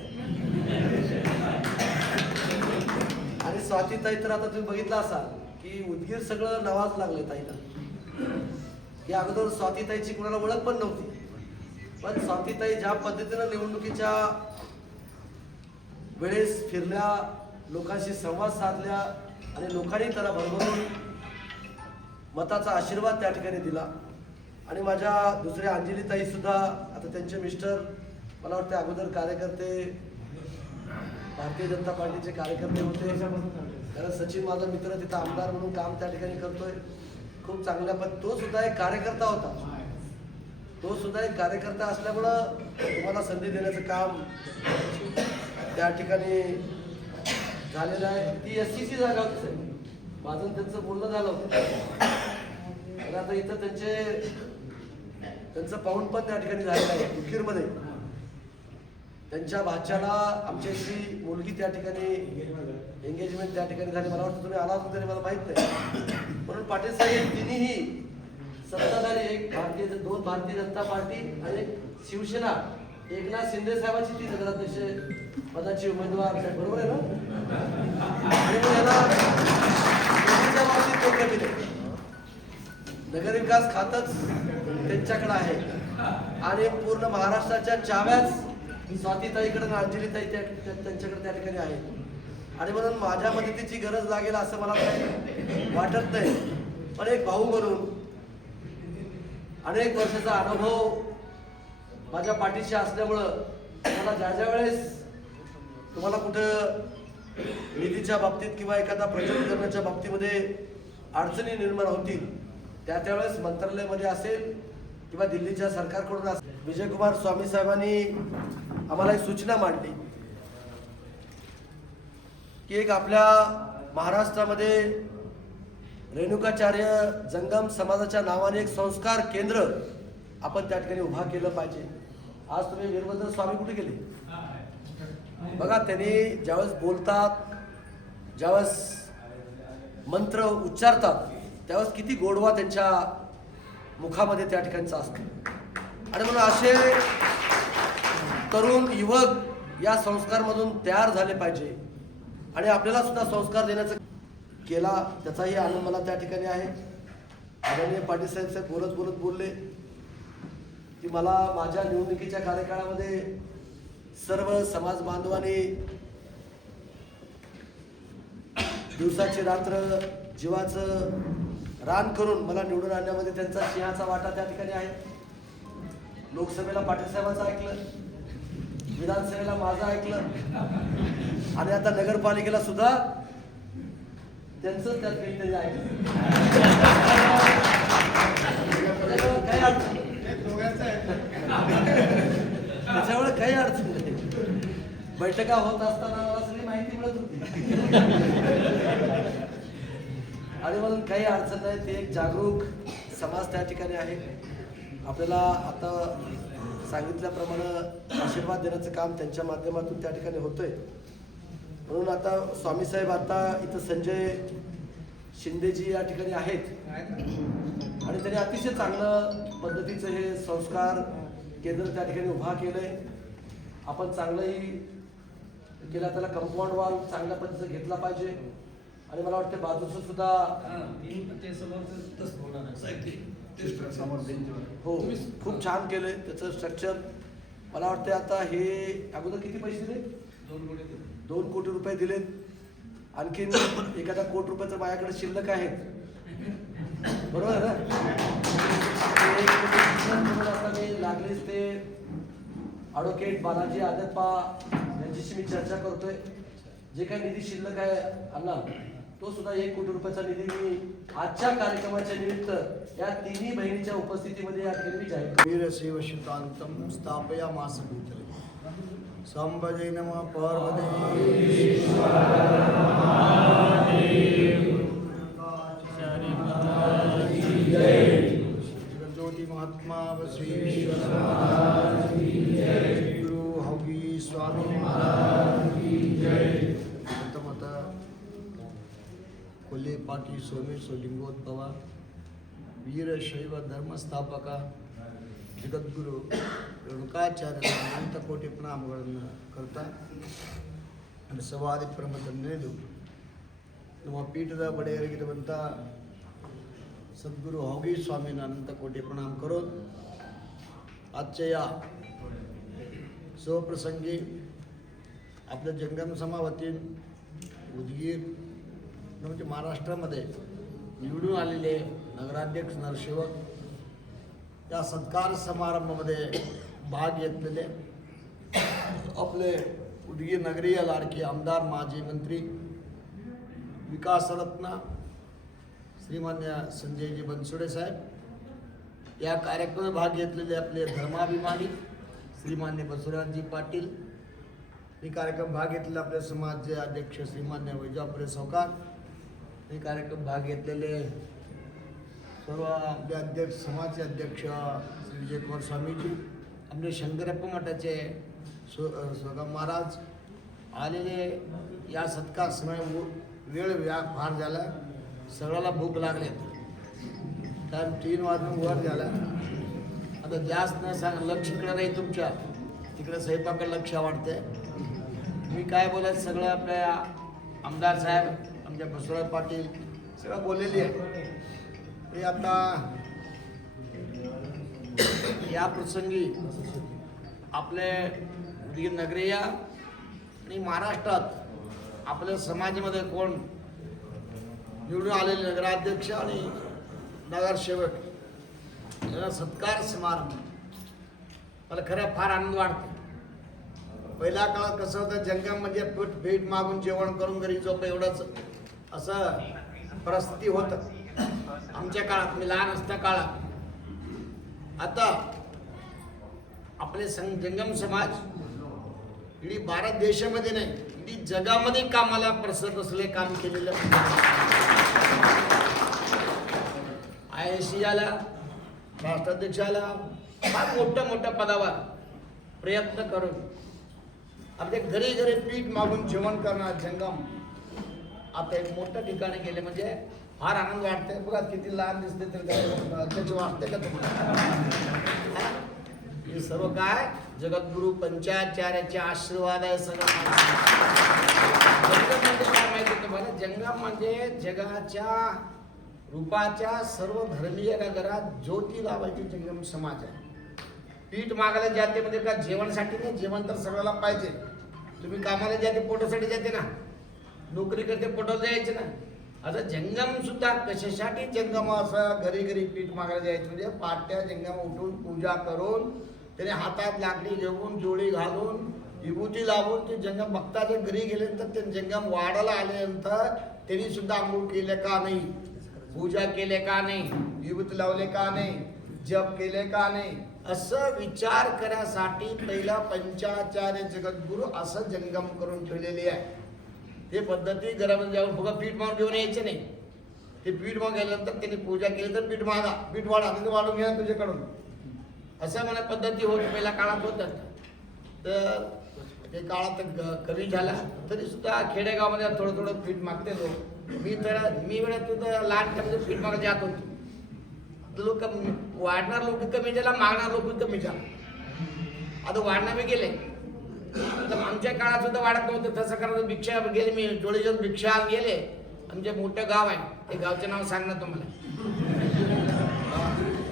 आणि स्वातीताई तर आता तुम्ही बघितलं असाल की उदगीर सगळं नावाज लागले ताईला. की अगोदर स्वातीताईची कुणाला ओळख पण नव्हती, पण स्वातीताई ज्या पद्धतीनं निवडणुकीच्या वेळेस फिरल्या, लोकांशी संवाद साधल्या आणि लोकांनी त्याला भरभरून मताचा आशीर्वाद त्या ठिकाणी दिला. आणि माझ्या दुसऱ्या अंजलीताई सुद्धा, आता त्यांचे मिस्टर मला वाटते अगोदर कार्यकर्ते, भारतीय जनता पार्टीचे कार्यकर्ते होते, कारण सचिन माझा मित्र तिथं आमदार म्हणून काम त्या ठिकाणी करतोय खूप चांगल्या. पण तो सुद्धा एक कार्यकर्ता होता, तो सुद्धा एक कार्यकर्ता असल्यामुळं तुम्हाला संधी देण्याचं काम त्या ठिकाणी झालेलं आहे. ती SCC जागा होती, माझं त्यांचं बोलणं झालं होतं. आणि आता इथं त्यांचं पाऊण पण त्या ठिकाणी झालेलं आहे उदगीरमध्ये. त्यांच्या भाच्याला आमच्याशी मुलगी त्या ठिकाणी एंगेजमेंट त्या ठिकाणी झाली. मला वाटतं तुम्ही आला होता तरी मला माहित नाही. म्हणून पाटील साहेब तिन्ही सत्ताधारी, दोन भारतीय जनता पार्टी आणि शिवसेना, एकनाथ शिंदे साहेबांची ती नगराध्यक्ष पदाची उमेदवार, बरोबर आहे ना. आणि मग याला नगरविकास खातच त्यांच्याकडे आहे आणि पूर्ण महाराष्ट्राच्या चाव्याच स्वातीताईकडे आणि अंजलीताई त्यांच्याकडे त्या ठिकाणी आहे. आणि म्हणून माझ्या मदतीची गरज लागेल असं मला काही वाटत नाही. पण एक भाऊ म्हणून अनेक वर्षाचा अनुभव माझ्या पाठीशी असल्यामुळं मला ज्या वेळेस तुम्हाला कुठं निधीच्या बाबतीत किंवा एखादा प्रकल्प करण्याच्या बाबतीमध्ये अडचणी निर्माण होतील त्यावेळेस मंत्रालयामध्ये असेल किंवा दिल्लीच्या सरकारकडून असेल, विजयकुमार स्वामी साहेबांनी आम्हाला एक सूचना मांडली की एक आपल्या महाराष्ट्रामध्ये रेणुकाचार्य जंगम समाजाच्या नावाने एक संस्कार केंद्र आपण त्या ठिकाणी उभा केलं पाहिजे. आज तुम्ही वीरभद्र स्वामी कुठे गेले? बघा, त्यांनी ज्यावेळेस बोलतात, ज्यावेळेस मंत्र उच्चारतात, त्यावेळेस किती गोडवा त्यांच्या मुखामध्ये त्या ठिकाणचा असतो. आणि म्हणून असे तरुण युवक या संस्कारमधून तयार झाले पाहिजे आणि आपल्याला सुद्धा संस्कार देण्याचा केला, त्याचाही आनंद मला त्या ठिकाणी आहे. आदरणीय पाटील साहेब बोलत बोलले की मला माझ्या निवडणुकीच्या कार्यकाळामध्ये सर्व समाज बांधवांनी दिवसाची रात्र जीवाचं रान करून मला निवडून आणण्यामध्ये त्यांचा सिंहाचा वाटा त्या ठिकाणी आहे. लोकसभेला पाटील साहेबांचं ऐकलं, विधानसभेला माझं ऐकलं आणि आता नगरपालिकेला सुद्धा त्यांचं त्यात काहीतरी ऐकलं. काही अडचण त्याच्यामुळे काही अडचण नाही. बैठका होत असताना मला सगळी माहिती मिळत होती आणि म्हणून काही अडचण नाही. ते एक जागरूक समाज त्या ठिकाणी आहे. आपल्याला आता सांगितल्याप्रमाणे आशीर्वाद देण्याचं काम त्यांच्या माध्यमातून त्या ठिकाणी होतंय. म्हणून आता स्वामी साहेब आता इथं संजय शिंदेजी या ठिकाणी आहेत आणि त्यांनी अतिशय चांगलं पद्धतीचं हे संस्कार केंद्र त्या ठिकाणी उभा केलंय. आपण चांगलंही केला, त्याला कंपाऊंड वॉल चांगल्या पद्धतीचं घेतला पाहिजे आणि मला वाटतं बाजूचं सुद्धा हो खूप छान केलंय त्याचं स्ट्रक्चर. मला वाटतं आता हे अगोदर किती पैसे दिले? 2 कोटी रुपये दिलेत. आणखीन एखादा कोटी रुपये तर माझ्याकडे शिल्लक आहेत, बरोबर आहे ना? आता मी लागलीच ते ॲडव्होकेट बालाजी आदप्पा यांच्याशी मी चर्चा करतोय. जे काही निधी शिल्लक आहे अण्णा, तो सुद्धा 1 कोटी रुपयाचा निधी मी आजच्या कार्यक्रमाच्या निमित्त या तिन्ही बहिणीच्या उपस्थितीमध्ये या ठिकाणी मी जाहीर करतो. वीरशैव शितांतम स्थापयामास भूतले संभजय नमः पार्वती ज्योति महात्मा वसीश्वर गुरु हौगी स्वामी कोल्हे पाटील सोमेश्वर लिंगोद्भवा वीरशैव ಧರ್ಮಸ್ಥಾಪಕ ಜಗದ್ಗುರು ರೇಣುಕಾಚಾರ್ಯ ಅನಂತ ಕೋಟಿ ಪ್ರಣಾಮಗಳನ್ನು ಕರ್ತಾ ನನ್ನ ಸವಾದಿ ಪ್ರಮತನ್ನೇದು ನಮ್ಮ ಪೀಠದ ಒಡೆಯರಿಗಿರುವಂಥ सद्गुरू हौगी स्वामींना अनंत कोटी प्रणाम करून आजच्या या स्वप्रसंगी आपल्या जंगम समावतीन उदगीर म्हणजे महाराष्ट्रामध्ये निवडून आलेले नगराध्यक्ष नगरसेवक या सत्कार समारंभामध्ये भाग घेतलेले आपले उदगीर नगरीय लाडके आमदार माजी मंत्री विकासरत्न श्रीमान्य संजयजी बनसोडे साहेब, या कार्यक्रमात भाग घेतलेले आपले धर्माभिमानी श्रीमान्य बसवराजजी पाटील, हे कार्यक्रम भाग घेतलेले आपले समाजचे अध्यक्ष श्रीमान्य वैजापुरे सावकार, हे कार्यक्रम भाग घेतलेले सर्व आपले अध्यक्ष समाजचे अध्यक्ष श्री विजयकुमार स्वामीजी, आपले शंकरप्पा मठाचे स्वगम महाराज आलेले. या सत्कार समय वेळ फार झाला, सगळ्याला भूक लागले, टाइम 3 वाजून वर झाला. आता जास्त नाही सांग, लक्ष इकडे नाही तुमच्या, तिकडे स्वयंपाकाला लक्ष वाटते. मी काय बोलायचं सगळं आपल्या आमदार साहेब आमच्या बसवराज पाटील सगळं बोललेली आहे. हे आता या प्रसंगी आपले उदगीर नगरीय आणि महाराष्ट्रात आपल्या समाजामध्ये कोण निवडून आलेले नगराध्यक्ष आणि नगरसेवक यांना सत्कार समारंभ मला खरं फार आनंद वाटतो. पहिल्या काळात कसं होतं, जंगम म्हणजे भेट मागून जेवण करून घरी झोप एवढंच असं परिस्थिती होतं आमच्या काळात, मी लहान असता काळात. आता आपले जंगम समाज इडी भारत देशामध्ये नाही, इडी जगामध्ये कामाला प्रसन्न असले काम केलेलं IAC आला, राष्ट्राध्यक्षाला फार मोठ्या पदावर प्रयत्न करून आपल्या घरी घरी पीठ मागून जेवण करणार जंगम आता एक मोठ्या ठिकाणी गेले म्हणजे फार आनंद वाटते. बघा किती लहान दिसते तर त्याची वाटते का तुम्हाला? हे सर्व काय जगद्गुरु पंचाचार्याचे आशीर्वाद आहे सगळं. जंगम म्हणजे काय माहिती तुम्हाला? जंगम म्हणजे जगाच्या रूपाच्या सर्व धर्मीय नगरात ज्योती लावायची जंगम समाज आहे. पीठ मागायला जाते म्हणजे का जेवणासाठी नाही, जेवण तर सगळ्याला पाहिजे. तुम्ही कामाला जाते पोटासाठी जाते ना, नोकरी करते पोटाला जायचे ना. आता जंगम सुद्धा कशासाठी जंगम असं घरी घरी पीठ मागायला जायचं म्हणजे पाट्या जंगम उठून पूजा करून त्याने हातात लाकडी घेऊन जोडी घालून विभूती लावून ते जंगम भक्ताच्या घरी गेल्यानंतर ते जंगम वाढायला आल्यानंतर त्यांनी सुद्धा आंघोळ केले का नाही, पूजा केले का नाही, विभूती लावले का नाही, जप केले का नाही, असं विचार करण्यासाठी पहिला पंचाचार्य जगद्गुरु असं जंगम करून ठेवलेली आहे. ते पद्धती घरामध्ये जाऊन बघा पीठ मागून घेऊन यायचे नाही. ते पीठ मागून गेल्यानंतर त्यांनी पूजा केली तर पीठ मागा, पीठ वाढा म्हणजे वाढून घ्या तुझ्याकडून, असं मला पद्धती होत पहिल्या काळात होतात. तर ते काळात कमी झाला तरी सुद्धा खेडेगावामध्ये थोडं पीठ मागते लोक. मी वेळात तिथं लहानपणी पीठ मागत जात होतो. लोक वाढणार लोक कमी झाला, मागणार लोक कमी झाला. आता वाढणार मी गेले तर आमच्या काळात सुद्धा वाढत नव्हतं. तसं करायचं भिक्षा गेले, मी जोडी जोड भिक्षा गेले. आमचे मोठं गाव आहे, ते गावचं नाव सांगणार तुम्हाला.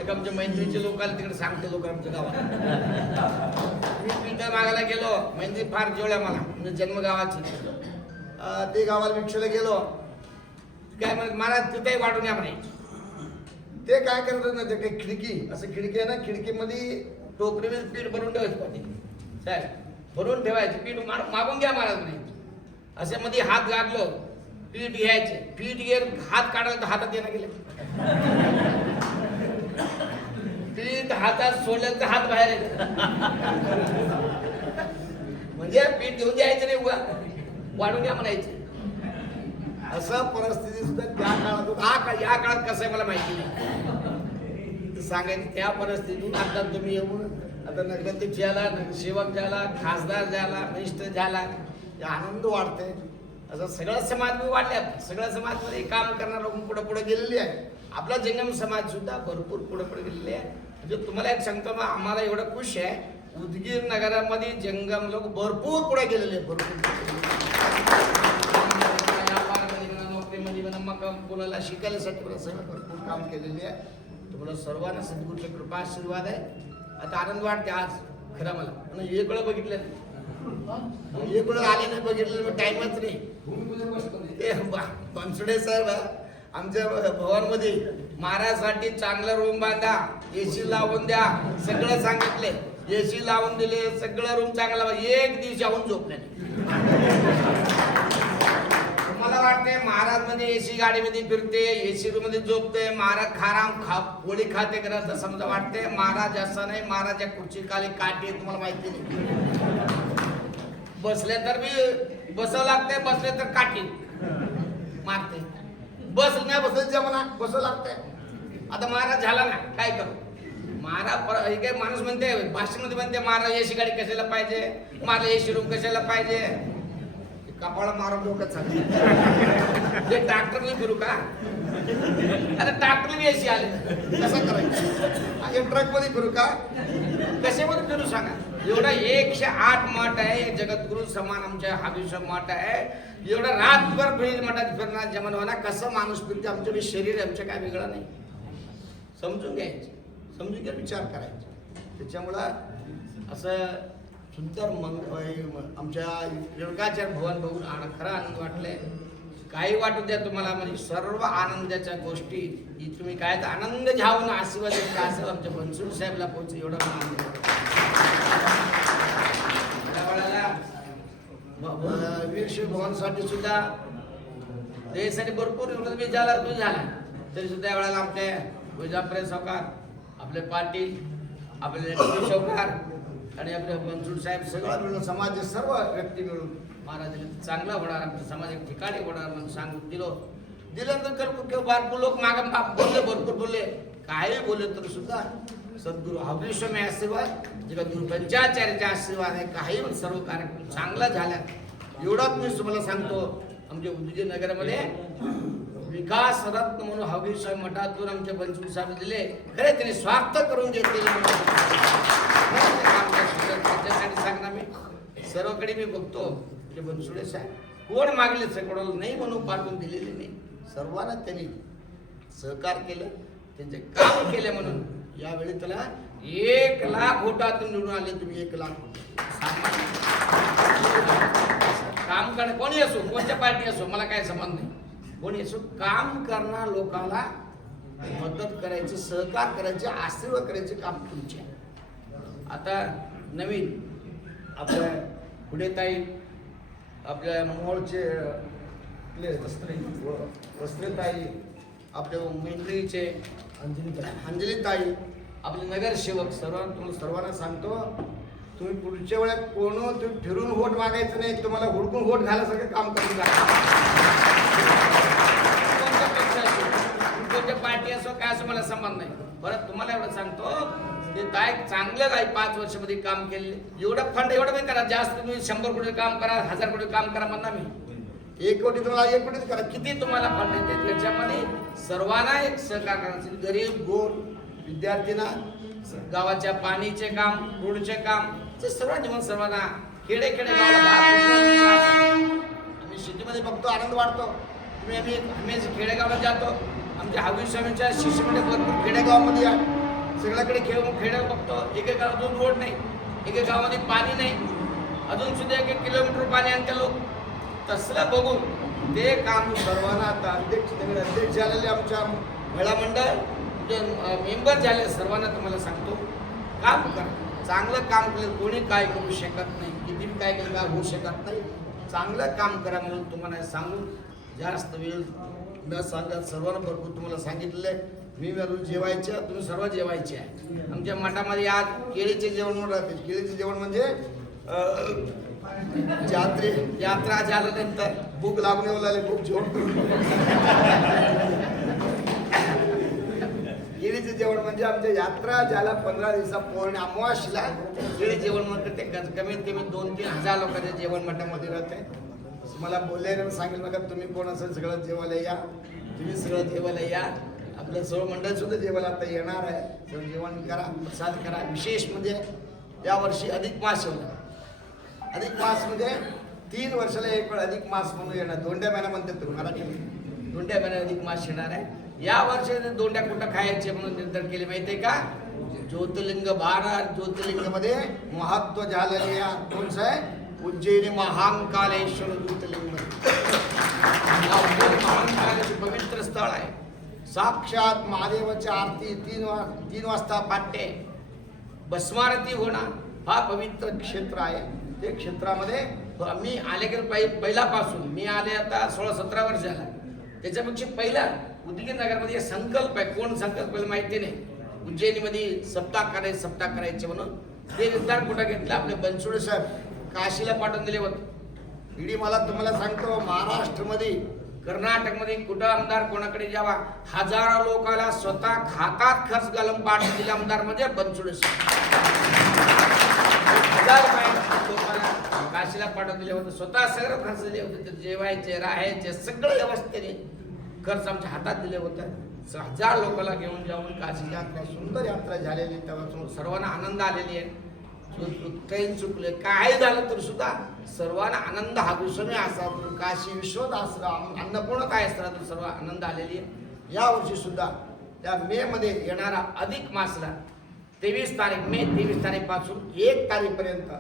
एक आमच्या मैत्रीचे लोक आले तिकडे सांगते लोक आमच्या गावात. मी पिठा मागायला गेलो, मैत्री फार जेवल्या मला म्हणजे जन्मगावाची. ते गावाला भिक्षेला गेलो, काय म्हणत महाराज तिथेही वाढून या म्हणे. ते काय करत ना, ते काही खिडकी असं खिडकी आहे ना, खिडकीमध्ये टोकरीमध्ये पीठ भरून ठेवायचं पाठी साहेब, भरून ठेवायचे पीठ मागून घ्या महाराज म्हणे. असे मध्ये हात गाडलो, पीठ घ्यायचे, पीठ घे हात काढायला तर हातात येणं गेले. पीठ हातात सोडलं तर हात बाहेर येत म्हणजे पीठ घेऊन जायचं नाही, उगा वाढून घ्या म्हणायचे. असं परिस्थिती सुद्धा त्या काळात या काळात कसं आहे मला माहिती नाही सांगायचं. त्या परिस्थितीतून आता तुम्ही येऊन आता नगराध्यक्ष झाला, नगरसेवक झाला, खासदार झाला, मिनिस्टर झाला, आनंद वाढते. असं सगळा समाज मी वाढल्यात, सगळ्या समाजमध्ये काम करणारे लोक पुढे गेलेले आहे. आपला जंगम समाज सुद्धा भरपूर पुढे गेलेले आहे. म्हणजे तुम्हाला एक सांगतो ना, आम्हाला एवढं खुश आहे, उदगीर नगरामध्ये जंगम लोक भरपूर पुढे गेलेले, भरपूर नोकरीमध्ये म्हणा, मग कोणाला शिकायसाठी सगळं भरपूर काम केलेले आहे. तुम्हाला सर्वांना सद्गुरूची कृपा आशीर्वाद आहे. आता आनंद वाटते आज खरं मला. पण एक वेळ बघितलं, एक वेळ आले नाही बघितलं, टाइमच नाही. ते बनसोडे साहेब आमच्या भवनमध्ये महाराजसाठी चांगला रूम बांधा, AC लावून द्या, सगळं सांगितले. AC लावून दिले, सगळं रूम चांगला. एक दिवस जाऊन झोपले मला वाटते महाराज मध्ये AC गाडीमध्ये फिरते, AC रूम मध्ये झोपते, महाराज पोळी खाते करत समजा वाटते. महाराज असं नाही, महाराजच्या खुर्ची खाली काठी तुम्हाला माहिती नाही. बसले तर मी बसावं लागते, बसले तर काठी मारते, बस नाही बसले जमना बसावं लागते. आता महाराज झाला ना, काय करू. महाराज काही माणूस म्हणते भाषण मध्ये म्हणते महाराज AC गाडी कशाला पाहिजे, महाराज AC रूम कशाला पाहिजे. कपाळा मारून डोकं चाललं. ते ट्रॅक्टरने फिरू का? अरे ट्रॅक्टरने AC आले कसं करायचं? ट्रक मध्ये फिरू का? कशामध्ये फिरू सांगा. एवढा 108 मठ आहे, जगद्गुरु समान आमच्या हाबीशा मठ आहे. एवढा रातभर ब्रिज मठात फिरणार जमनवाला कसं माणूस फिरते. आमचं शरीर आमचं काय वेगळं नाही. समजून घ्यायचं, समजून घ्या, विचार करायचा. त्याच्यामुळं असं सुंदर आमच्या रेणुकाचार्य भवन बघून खरा आनंद वाटले. काही वाटू द्या तुम्हाला, म्हणजे सर्व आनंदाच्या गोष्टी तुम्ही काय तर आनंद घ्यावून आशीर्वाद असेल आमच्या बनसोड साहेबला पोहोचू एवढा आनंद. वीरशे भवनसाठी सुद्धा देशासाठी भरपूर एवढं मी झाला तरी सुद्धा यावेळेला आपले विजापुरे सावकार, आपले पाटील, आपले सावकार आणि आपले बनसोड साहेब सगळं मिळून समाज सर्व व्यक्ती मिळून महाराजांनी चांगला होणार आमचं समाज एक ठिकाणी होणार म्हणून सांगून दिल्यानंतर भरपूर लोक मागं बोलले, भरपूर बोलले, काही बोलले तर सुद्धा सद्गुरू हबीस्वामी आशीर्वाद जगद्गुरू पंचाचार्याचे आशीर्वाद आहे. काही पण सर्व कार्यक्रम चांगला झाला. एवढाच मी तुम्हाला सांगतो, आमच्या उदगीर नगरमध्ये विकास रत्न म्हणून हबीस्वामी मठातून आमच्या बनसोड साहेब दिले. खरे त्यांनी स्वार्थ करून घेतलेले त्याच्यासाठी सांगणार मी सर्वकडे मी बघतो की बनसोडे साहेब कोण मागले कोणाला नाही म्हणून पाठवून दिलेले नाही. सर्वांना त्यांनी सहकार केलं, त्यांचे काम केले म्हणून यावेळी त्याला 1,00,000 वोटातून निवडून आले. तुम्ही 1,00,000 काम करणे कोणी असो, कोणत्या पार्टी असो, मला काय संबंध नाही. कोणी असो, काम करणार लोकांना मदत करायचे, सहकार करायचे, आशीर्वाद करायचे काम तुमचे. आता नवीन आपल्या पुढे ताई, आपल्या मोहोळचे वस्त्रेताई, आपल्या मेंढरीचे अंजलीताई, आपले नगरसेवक सर्वांना सांगतो, तुम्ही पुढच्या वेळेत तुम्ही फिरून वोट मागायचं नाही, तुम्हाला हुडकून वोट घालायसारखं काम करून कोणत्या पार्टी असो काय असो मला संबंध नाही. परत तुम्हाला एवढं सांगतो ते काय चांगलं काय 5 वर्षामध्ये काम केले. एवढं फंड एवढं नाही करा, जास्त तुम्ही 100 कोटी काम करा, 1000 कोटी काम करा म्हणा मी 1 कोटी तुम्हाला 1 कोटीच करा. किती तुम्हाला फंड येते त्याच्यामध्ये सर्वांना एक सहकार करायचं. गरीब गोर विद्यार्थ्यांना गावाच्या पाणीचे काम, रोडचे काम, ते सर्वांना खेडे गावाला आम्ही सिटीमध्ये बघतो, आनंद वाटतो. आम्ही खेडेगावात जातो, आमच्या हबीस्वामीच्या शिष्यमध्ये भरपूर खेडेगावामध्ये या सगळ्याकडे खेडे बघतो. एके गावात 2 रोड नाही, एके गावामध्ये पाणी नाही, अजून सुद्धा 1 किलोमीटर पाणी आणते लोक. तसलं बघून ते काम सर्वांना आता अध्यक्ष झालेले आमच्या महिला मंडळ मेंबर झाले सर्वांना तुम्हाला सांगतो, काम करा. चांगलं काम केलं कोणी काय करू शकत नाही, किती काय केलं काय होऊ शकत नाही. चांगलं काम करा म्हणून तुम्हाला सांगून जास्त वेळ न सांगत सर्वांना भरपूर तुम्हाला सांगितलेलं आहे. मी वरून जेवायचे, तुम्ही सर्व जेवायचे आहे. आमच्या मठामध्ये आज केळीचे जेवण राहते. केळीचे जेवण म्हणजे यात्रा झाल्यानंतर भूक लागून लागले, भूक जेवण केळीचे जेवण म्हणजे आमच्या यात्रा झाला 15 दिवसा पौर्णिमा अमावास्येला केळी जेवण म्हणते. ते कमीत कमी 2-3 हजार लोकांचे जेवण मठामध्ये राहते. मला बोलल्याने सांगितलं का तुम्ही कोण असेल सगळं जेवायला या, तुम्ही सगळं जेवायला या. आपलं सर्व मंडळ सुद्धा जेवायला आता येणार आहे. सगळं जेवण करा, प्रसाद करा. विशेष म्हणजे यावर्षी अधिक मास होता. अधिक मास म्हणजे 3 वर्षाला एक वेळ अधिक मास म्हणून येणार. दोंड्या महिना म्हणतात तुम्ही मराठी, दोंड्या महिन्यात अधिक मास येणार आहे. या वर्षी दोंड्या कुठं खायचे म्हणून निर्धार केले माहिती आहे का? ज्योतिर्लिंग 12 ज्योतिर्लिंगमध्ये महत्व झालेले कोणचं आहे? उज्जैनी महाकालेश्वर ज्योतिर्लिंग पवित्र स्थळ आहे. साक्षात महादेवाची आरती 3 वाजता पाठते, भस्मारती होणार. हा पवित्र क्षेत्र आहे. ते क्षेत्रामध्ये मी आले की पहिल्यापासून मी आले आता 16-17 वर्ष झाला. त्याच्यापेक्षा पहिला उदगीर नगरमध्ये संकल्प आहे. कोण संकल्प पहिला माहिती नाही. उज्जैनीमध्ये सप्ताह करायचे म्हणून ते निर्धार कुठं घेतलं? आपले बनसोडे साहेब काशीला पाठवून दिले होते. इडी मला तुम्हाला सांगतो, महाराष्ट्रामध्ये कर्नाटकमध्ये कुठं आमदार कोणाकडे जावा, हजारो लोकांना स्वतः खातात खर्च घालून पाठवून दिले आमदार म्हणजे बनसोडे साहेब. 1000 लोकांना काशीला पाठवून दिले होते. स्वतः सगळं खर्च दिले होते. जेवायचे, राहायचे सगळं व्यवस्थेने खर्च आमच्या हातात दिले होते. 1000 लोकांना घेऊन जाऊन काशी यात्रा, सुंदर यात्रा झालेली. तेव्हा सर्वांना आनंद आलेली आहे. काही चुकले काय झालं तर सुद्धा सर्वांना आनंद हा विश्वने असा. काशी विश्वत आश्रम अन्नपूर्ण काय असतात तर सर्व आनंद आलेली आहे. या वर्षी सुद्धा त्या मे मध्ये येणारा अधिक मासला 23 तारीख मे 23 तारीखपासून 1 तारीखपर्यंत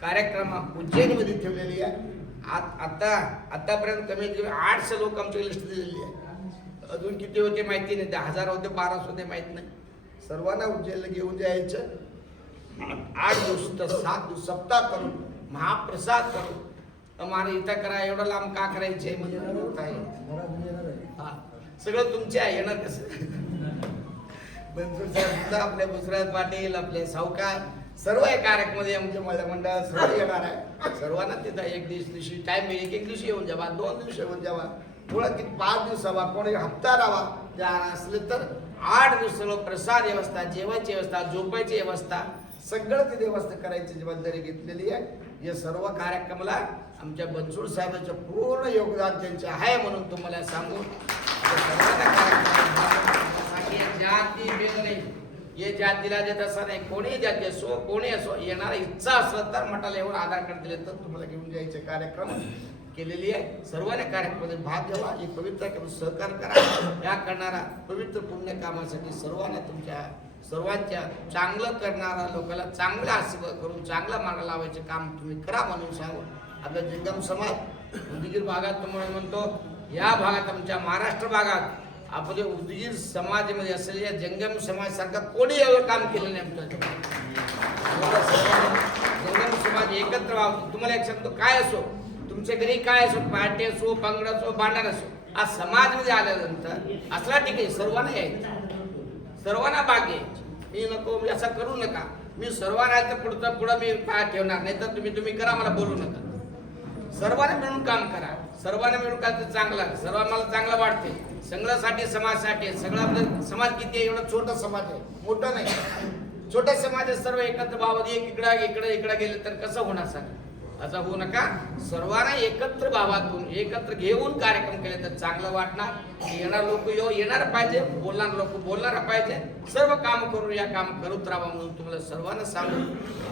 कार्यक्रम उज्जैनीमध्ये ठेवलेली आहे. आतापर्यंत कमीत कमी 800 लोक आमच्या लिस्ट दिलेली आहे. अजून किती होते माहिती नाही. 10,000 होते 1200 होते माहित नाही. सर्वांना उज्जैनला घेऊन जायचं. 8 दिवस तर 7 दिवस सप्ताह करून महाप्रसाद करून आम्हाला इथं करा. एवढं लांब का करायचे म्हणजे हा सगळं तुमचे आहे. येणार कसं? बनसोड साहेब, आपले बसवराज पाटील, आपले सावकार सर्व या कार्यक्रमामध्ये आमच्या महिला मंडळ सर्व येणार आहे. सर्वांना तिथं एक दिवशी टाइम एक दिवशी येऊन जावा, 2 दिवशी येऊन जावा, थोडं की 5 दिवस हवा, कोणी हप्ता राहावा त्या असले तर 8 दिवस सर्व प्रसाद व्यवस्था, जेवायची व्यवस्था, झोपायची व्यवस्था सगळं ती व्यवस्था करायची जबाबदारी घेतलेली आहे. या सर्व कार्यक्रमाला आमच्या बनसोड साहेबांचं पूर्ण योगदान त्यांचे आहे म्हणून तुम्हाला सांगू. जाती भेद नाही, हे जातीला देत असं नाही, कोणी जाती असो कोणी असो, येणारा इच्छा असलं तर मठाला येऊन आधार कार्ड दिले तर तुम्हाला घेऊन जायचे कार्यक्रम केलेली आहे. सर्वांनी कार्यक्रमामध्ये भाग घ्यावा, एक पवित्र सहकार्य करा. या करणारा पवित्र पुण्य कामासाठी सर्वांना तुमच्या सर्वांच्या चांगलं करणारा लोकांना चांगला आशीर्वाद करून चांगला मार्ग लावायचे काम तुम्ही करा म्हणून सांगू. आपल्या जंगम समाज उदगीर भागात तुम्हाला म्हणतो, या भागात आमच्या महाराष्ट्र भागात आपले उदगीर समाजामध्ये असलेल्या जंगम समाजासारखं कोणी एवढं काम केलं नाही. आमच्या जंगम समाज एकत्र व्हावं. तुम्हाला एक सांगतो, काय असो तुमच्या घरी काय असो, पार्टी असो, पंगड असो, भांडण असो, आज समाजमध्ये आल्यानंतर असला ठीक आहे, सर्वांना यायचं, सर्वांना भाग घ्यायची. मी नको मी असं करू नका, मी सर्वांना पुढं मी पाय ठेवणार नाही, तर तुम्ही करा, मला बोलू नका. सर्वांना मिळून काम करा, सर्वांना मिळून काय तर चांगलं, सर्वांना मला चांगलं वाटते. सगळ्यासाठी समाजासाठी सगळं आपलं समाज किती आहे, एवढा छोटा समाज आहे, मोठा नाही. छोट्या समाज सर्व एकत्र भावात इकडे गेले तर कसं होणार सांग. असं होऊ नका. सर्वांना एकत्र भावातून एकत्र घेऊन कार्यक्रम केले तर चांगलं वाटणार. येणार लोक येणार पाहिजे, बोलणार लोक बोलणार पाहिजे. सर्व काम करून या काम करत राहावं म्हणून तुम्हाला सर्वांना सांगू.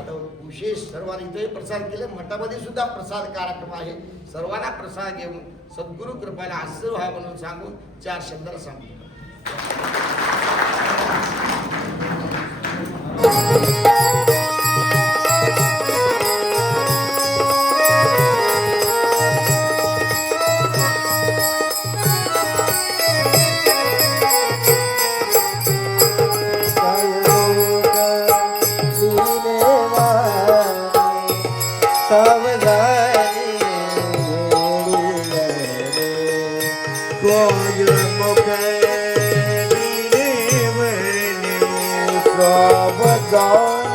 आता विशेष सर्वांनी इथेही प्रसाद केले, मठामध्ये सुद्धा प्रसाद कार्यक्रम आहे. सर्वांना प्रसाद घेऊन सद्गुरु कृपेला आशीर्वाद म्हणून सांगून 4 शब्दाला सांगतो. God.